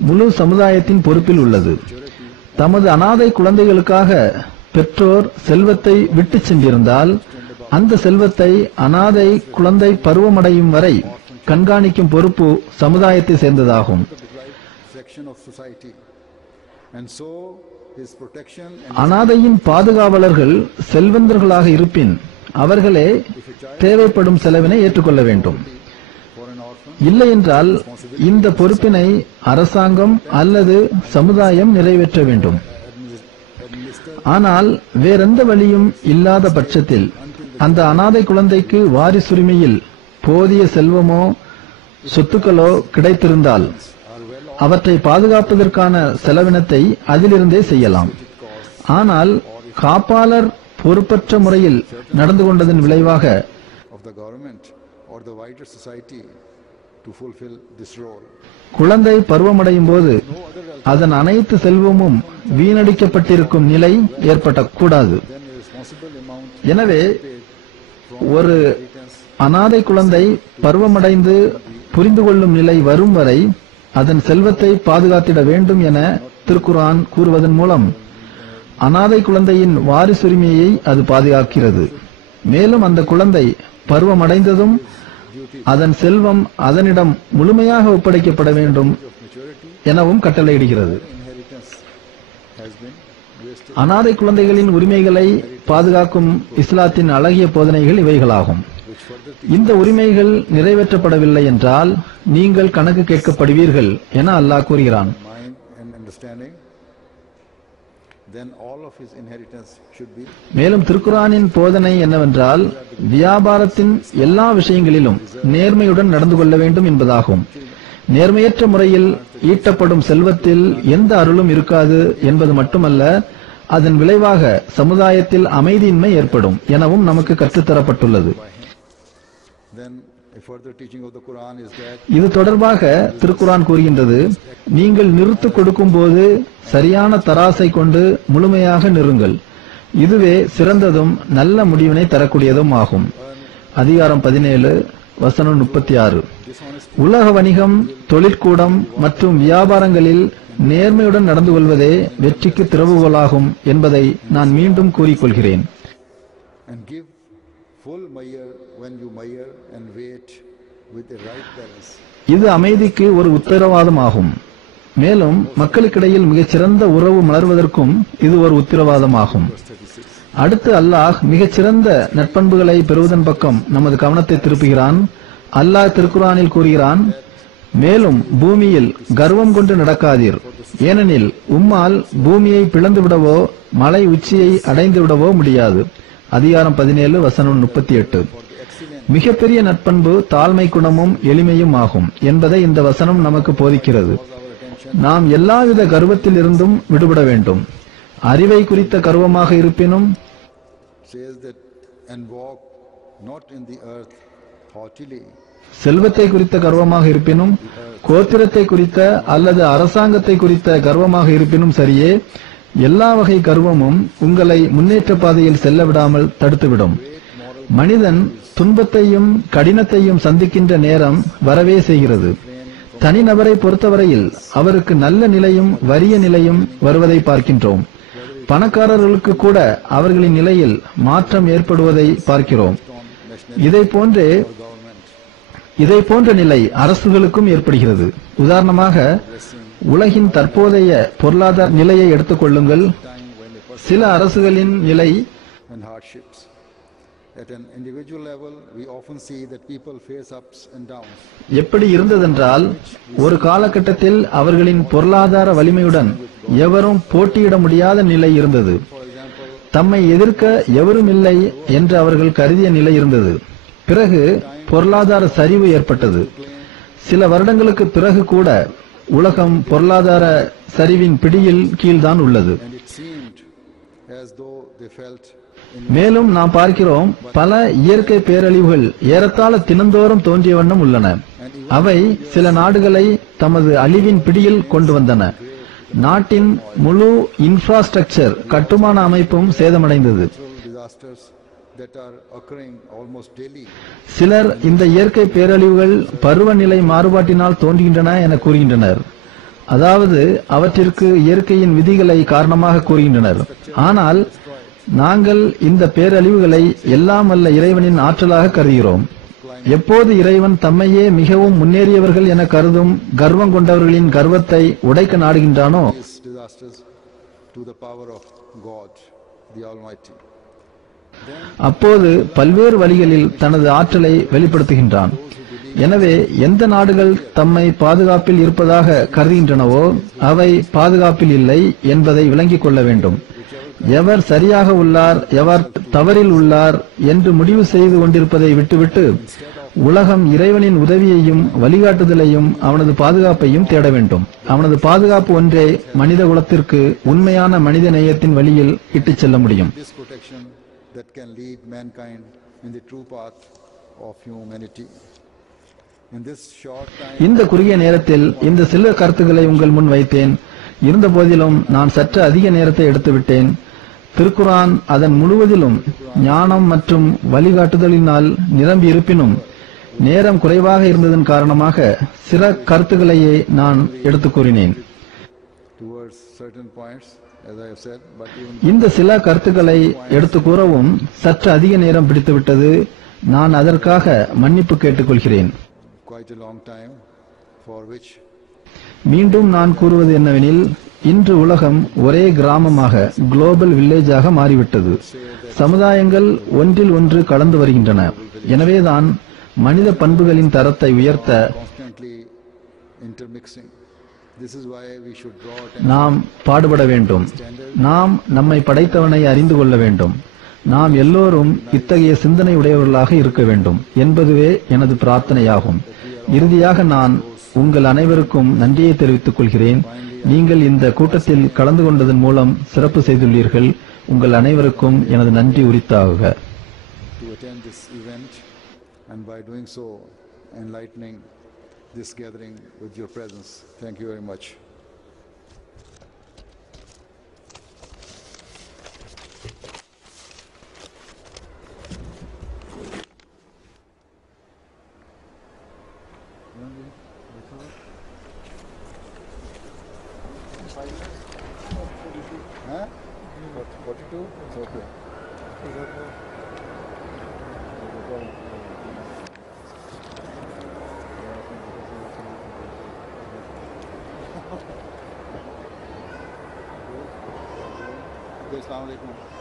முழு சமுதாயத்தின் பொறுப்பில் உள்ளது. தமது அனாதை குழந்தைகளுக்காக பெற்றோர் செல்வத்தை விட்டு சென்றிருந்தால் அந்த செல்வத்தை அனாதை குழந்தை பருவமடையும் வரை கண்காணிக்கும் பொறுப்பு சமுதாயத்தை சேர்ந்ததாகும். அனாதையின் பாதுகாவலர்கள் செல்வந்தர்களாக இருப்பின் அவர்களே தேவைப்படும் செலவினை ஏற்றுக்கொள்ள வேண்டும். இல்லை என்றால் இந்த பொறுப்பினை அரசாங்கம் அல்லது சமுதாயம் நிறைவேற்ற வேண்டும். ஆனால் வேறெந்த வழியும் இல்லாத பட்சத்தில் அந்த அனாதை குழந்தைக்கு வாரிசுரிமையில் போதிய செல்வமோ சொத்துக்களோ கிடைத்திருந்தால் அவற்றை பாதுகாப்பதற்கான செலவினத்தை அதிலிருந்தே செய்யலாம். ஆனால் காப்பாளர் பொறுப்பற்ற முறையில் நடந்து கொண்டதன் விளைவாக குழந்தை பருவமடையும் போது அதன் அனைத்து செல்வமும் வீணடிக்கப்பட்டிருக்கும் நிலை ஏற்படக்கூடாது. எனவே ஒரு அனாதை குழந்தை பருவமடைந்து புரிந்து கொள்ளும் நிலை வரும் வரை அதன் செல்வத்தை பாதுகாத்திட வேண்டும் என திருக்குர்ஆன் கூறுவதன் மூலம் அனாதை குழந்தையின் வாரிசுரிமையை அது பாதுகாக்கிறது. மேலும் அந்த குழந்தை பருவமடைந்ததும் அதன் செல்வம் அதனிடம் முழுமையாக ஒப்படைக்கப்பட வேண்டும் எனவும் கட்டளையிடுகிறது. அனாதை குழந்தைகளின் உரிமைகளை பாதுகாக்கும் இஸ்லாத்தின் அழகிய போதனைகள் இவைகளாகும். இந்த உரிமைகள் நிறைவேற்றப்படவில்லை என்றால் நீங்கள் கணக்கு கேட்கப்படுவீர்கள் என அல்லாஹ் கூறுகிறான். மேலும் திருக்குர்ஆனின் போதனை என்னவென்றால் வியாபாரத்தின் எல்லா விஷயங்களிலும் நேர்மையுடன் நடந்து கொள்ள வேண்டும் என்பதாகும். நேர்மையற்ற முறையில் ஈட்டப்படும் செல்வத்தில் எந்த அருளும் இருக்காது என்பது மட்டுமல்ல, அதன் விளைவாக சமுதாயத்தில் அமைதியின்மை ஏற்படும் எனவும் நமக்கு கற்றுத்தரப்பட்டுள்ளது. இது தொடர்பாக திருக்குர்ஆன் கூறுகின்றது, நீங்கள் நிறுத்து கொடுக்கும் போது சரியான தராசை கொண்டு முழுமையாக நிறுங்கள். இதுவே சிறந்ததும் நல்ல முடிவினை தரக்கூடியதும் ஆகும். அதிகாரம் 17 வசனம் 36. உலக வணிகம், தொழிற்கூடம் மற்றும் வியாபாரங்களில் நேர்மையுடன் நடந்து கொள்வதே வெற்றிக்கு திறவுகோலாகும் என்பதை நான் மீண்டும் கூறிக்கொள்கிறேன். இது அமைதிக்கு ஒரு உத்தரவாதமாகும். மேலும் மக்களுக்கிடையில் மிகச்சிறந்த உறவு மலர்வதற்கும் இது ஒரு உத்தரவாதமாகும். அடுத்து அல்லாஹ் மிகச்சிறந்த நட்பண்புகளை பெறுவதன் பக்கம் நமது கவனத்தை திருப்புகிறான். அல்லாஹ் திருக்குர்ஆனில் கூறுகிறான், மேலும் பூமியில் கர்வம் கொண்டு நடக்காதீர், ஏனெனில் உம்மால் பூமியை பிளந்து விடவோ மலை உச்சியை அடைந்து விடவோ முடியாது. அதிகாரம் 17 வசனம் 38. மிகப்பெரிய நட்பண்பு தாழ்மை குணமும் எளிமையும் ஆகும் என்பதை இந்த வசனம் நமக்கு போதிக்கிறது. நாம் எல்லாவித கர்வத்தில் இருந்தும் விடுபட வேண்டும். அறிவை குறித்த கர்வமாக இருப்பினும் செல்வத்தை குறித்த கர்வமாக இருப்பினும் கோத்திரத்தை குறித்த அல்லது அரசாங்கத்தை குறித்த கர்வமாக இருப்பினும் சரியே, எல்லா வகை கர்வமும் உங்களை முன்னேற்ற பாதையில் செல்ல விடாமல் தடுத்துவிடும். மனிதன் துன்பத்தையும் கடினத்தையும் சந்திக்கின்ற நேரம் வரவே செய்கிறது. தனிநபரை பொறுத்தவரையில் அவருக்கு நல்ல நிலையும் வறிய நிலையும் வருவதை பார்க்கின்றோம். பணக்காரர்களுக்கு கூட அவர்களின் நிலையில் மாற்றம் ஏற்படுவதை பார்க்கிறோம். இதை போன்ற நிலை அரசுகளுக்கும் ஏற்படுகிறது. உதாரணமாக உலகின் தற்போதைய பொருளாதார நிலையை எடுத்துக் கொள்ளுங்கள். சில அரசுகளின் நிலை and hardships. At an individual level, we often see that people face ups and downs. எப்படி இருந்ததென்றால் ஒரு காலகட்டத்தில் அவர்களின் பொருளாதார வலிமையுடன் எவரும் போட்டியிட முடியாத நிலை இருந்தது. தம்மை எதிர்க்க எவரும் இல்லை என்று அவர்கள் கருதிய நிலை இருந்தது. பிறகு பொருளாதார சரிவு ஏற்பட்டது. சில வருடங்களுக்கு பிறகு கூட உலகம் பொருளாதார சரிவின் பிடியில் கீழ்தான் உள்ளது. And it seemed as though they felt மேலும் நாம் பார்க்கிறோம், பல இயற்கை பேரழிவுகள் ஏறத்தாழ தினந்தோறும் தோன்றிய வண்ணம் உள்ளன. அவை சில நாடுகளை தமது அழிவின் பிடியில் கொண்டு வந்தன. நாட்டின் முழு இன்ஃப்ராஸ்ட்ரக்சர் கட்டுமான அமைப்பும் சேதமடைந்தது. disasters that are occurring almost daily. சிலர் இந்த இயற்கை பேரழிவுகள் பருவநிலை மாறுபாட்டினால் தோன்றுகின்றன என கூறுகின்றனர். அதாவது அவற்றிற்கு இயற்கையின் விதிகளை காரணமாக கூறுகின்றனர். ஆனால் நாங்கள் இந்த பேரழிவுகளை எல்லாம் வல்ல இறைவனின் ஆற்றலாக கருதுகிறோம். எப்போது இறைவன் தம்மையே மிகவும் முன்னேறியவர்கள் என கருதும் கர்வம் கொண்டவர்களின் கர்வத்தை உடைக்க நாடுகின்றானோ, These disasters to the power of God, the Almighty. அப்போது பல்வேறு வழிகளில் தனது ஆற்றலை வெளிப்படுத்துகின்றான். எனவே எந்த நாடுகள் தம்மை பாதுகாப்பில் இருப்பதாக கருதுகின்றனவோ அவை பாதுகாப்பில் இல்லை என்பதை விளங்கிக் கொள்ள வேண்டும். எவர் சரியாக உள்ளார், எவர் தவறில் உள்ளார் என்று முடிவு செய்து கொண்டிருப்பதை விட்டுவிட்டு உலகம் இறைவனின் உதவியையும் வழிகாட்டுதலையும் அவனது பாதுகாப்பையும் தேட வேண்டும். அவனது பாதுகாப்பு ஒன்றே மனித குலத்திற்கு உண்மையான மனித நேயத்தின் வழியில் இட்டுச் செல்ல முடியும். This protection that can lead mankind in the true path of humanity. In this short time, இந்த குறுகிய நேரத்தில் இந்த சில கருத்துக்களை உங்கள் முன் வைத்தேன். இருந்த போதிலும் நான் சற்று அதிக நேரத்தை எடுத்துவிட்டேன். திருக்குரான் அதன் முழுவதிலும் ஞானம் மற்றும் வழிகாட்டுதலினால் நிரம்பி இருப்பினும் நேரம் குறைவாக இருந்ததன் காரணமாக சில கருத்துக்களையே நான் எடுத்துக் கூறினேன். towards certain points, as I have said, but even இந்த சில கருத்துக்களை எடுத்து கூறவும் சற்று அதிக நேரம் பிடித்துவிட்டது. நான் அதற்காக மன்னிப்பு கேட்டுக்கொள்கிறேன். quite a long time, for which மீண்டும் நான் கூறுவது என்னவெனில், இன்று உலகம் ஒரே கிராமமாக குளோபல் வில்லேஜாக மாறிவிட்டது. சமுதாயங்கள் ஒன்றில் ஒன்று கலந்து வருகின்றன. எனவேதான் மனித பண்புகளின் தரத்தை உயர்த்த constantly intermixing. This is why we should draw நாம் பாடுபட வேண்டும். நாம் நம்மை படைத்தவனை அறிந்து கொள்ள வேண்டும். நாம் எல்லோரும் இத்தகைய சிந்தனை உடையவர்களாக இருக்க வேண்டும் என்பதுவே எனது பிரார்த்தனையாகும். இறுதியாக நான் உங்கள் அனைவருக்கும் நன்றியை தெரிவித்துக் கொள்கிறேன். நீங்கள் இந்த கூட்டத்தில் கலந்து கொண்டதன் மூலம் சிறப்பு செய்துள்ளீர்கள். உங்கள் அனைவருக்கும் எனது நன்றி உரித்தாகுக. to attend this event, and by doing so enlightening this gathering with your presence. Thank you very much. Huh? 42? It's okay. Okay, Assalamu alaikum.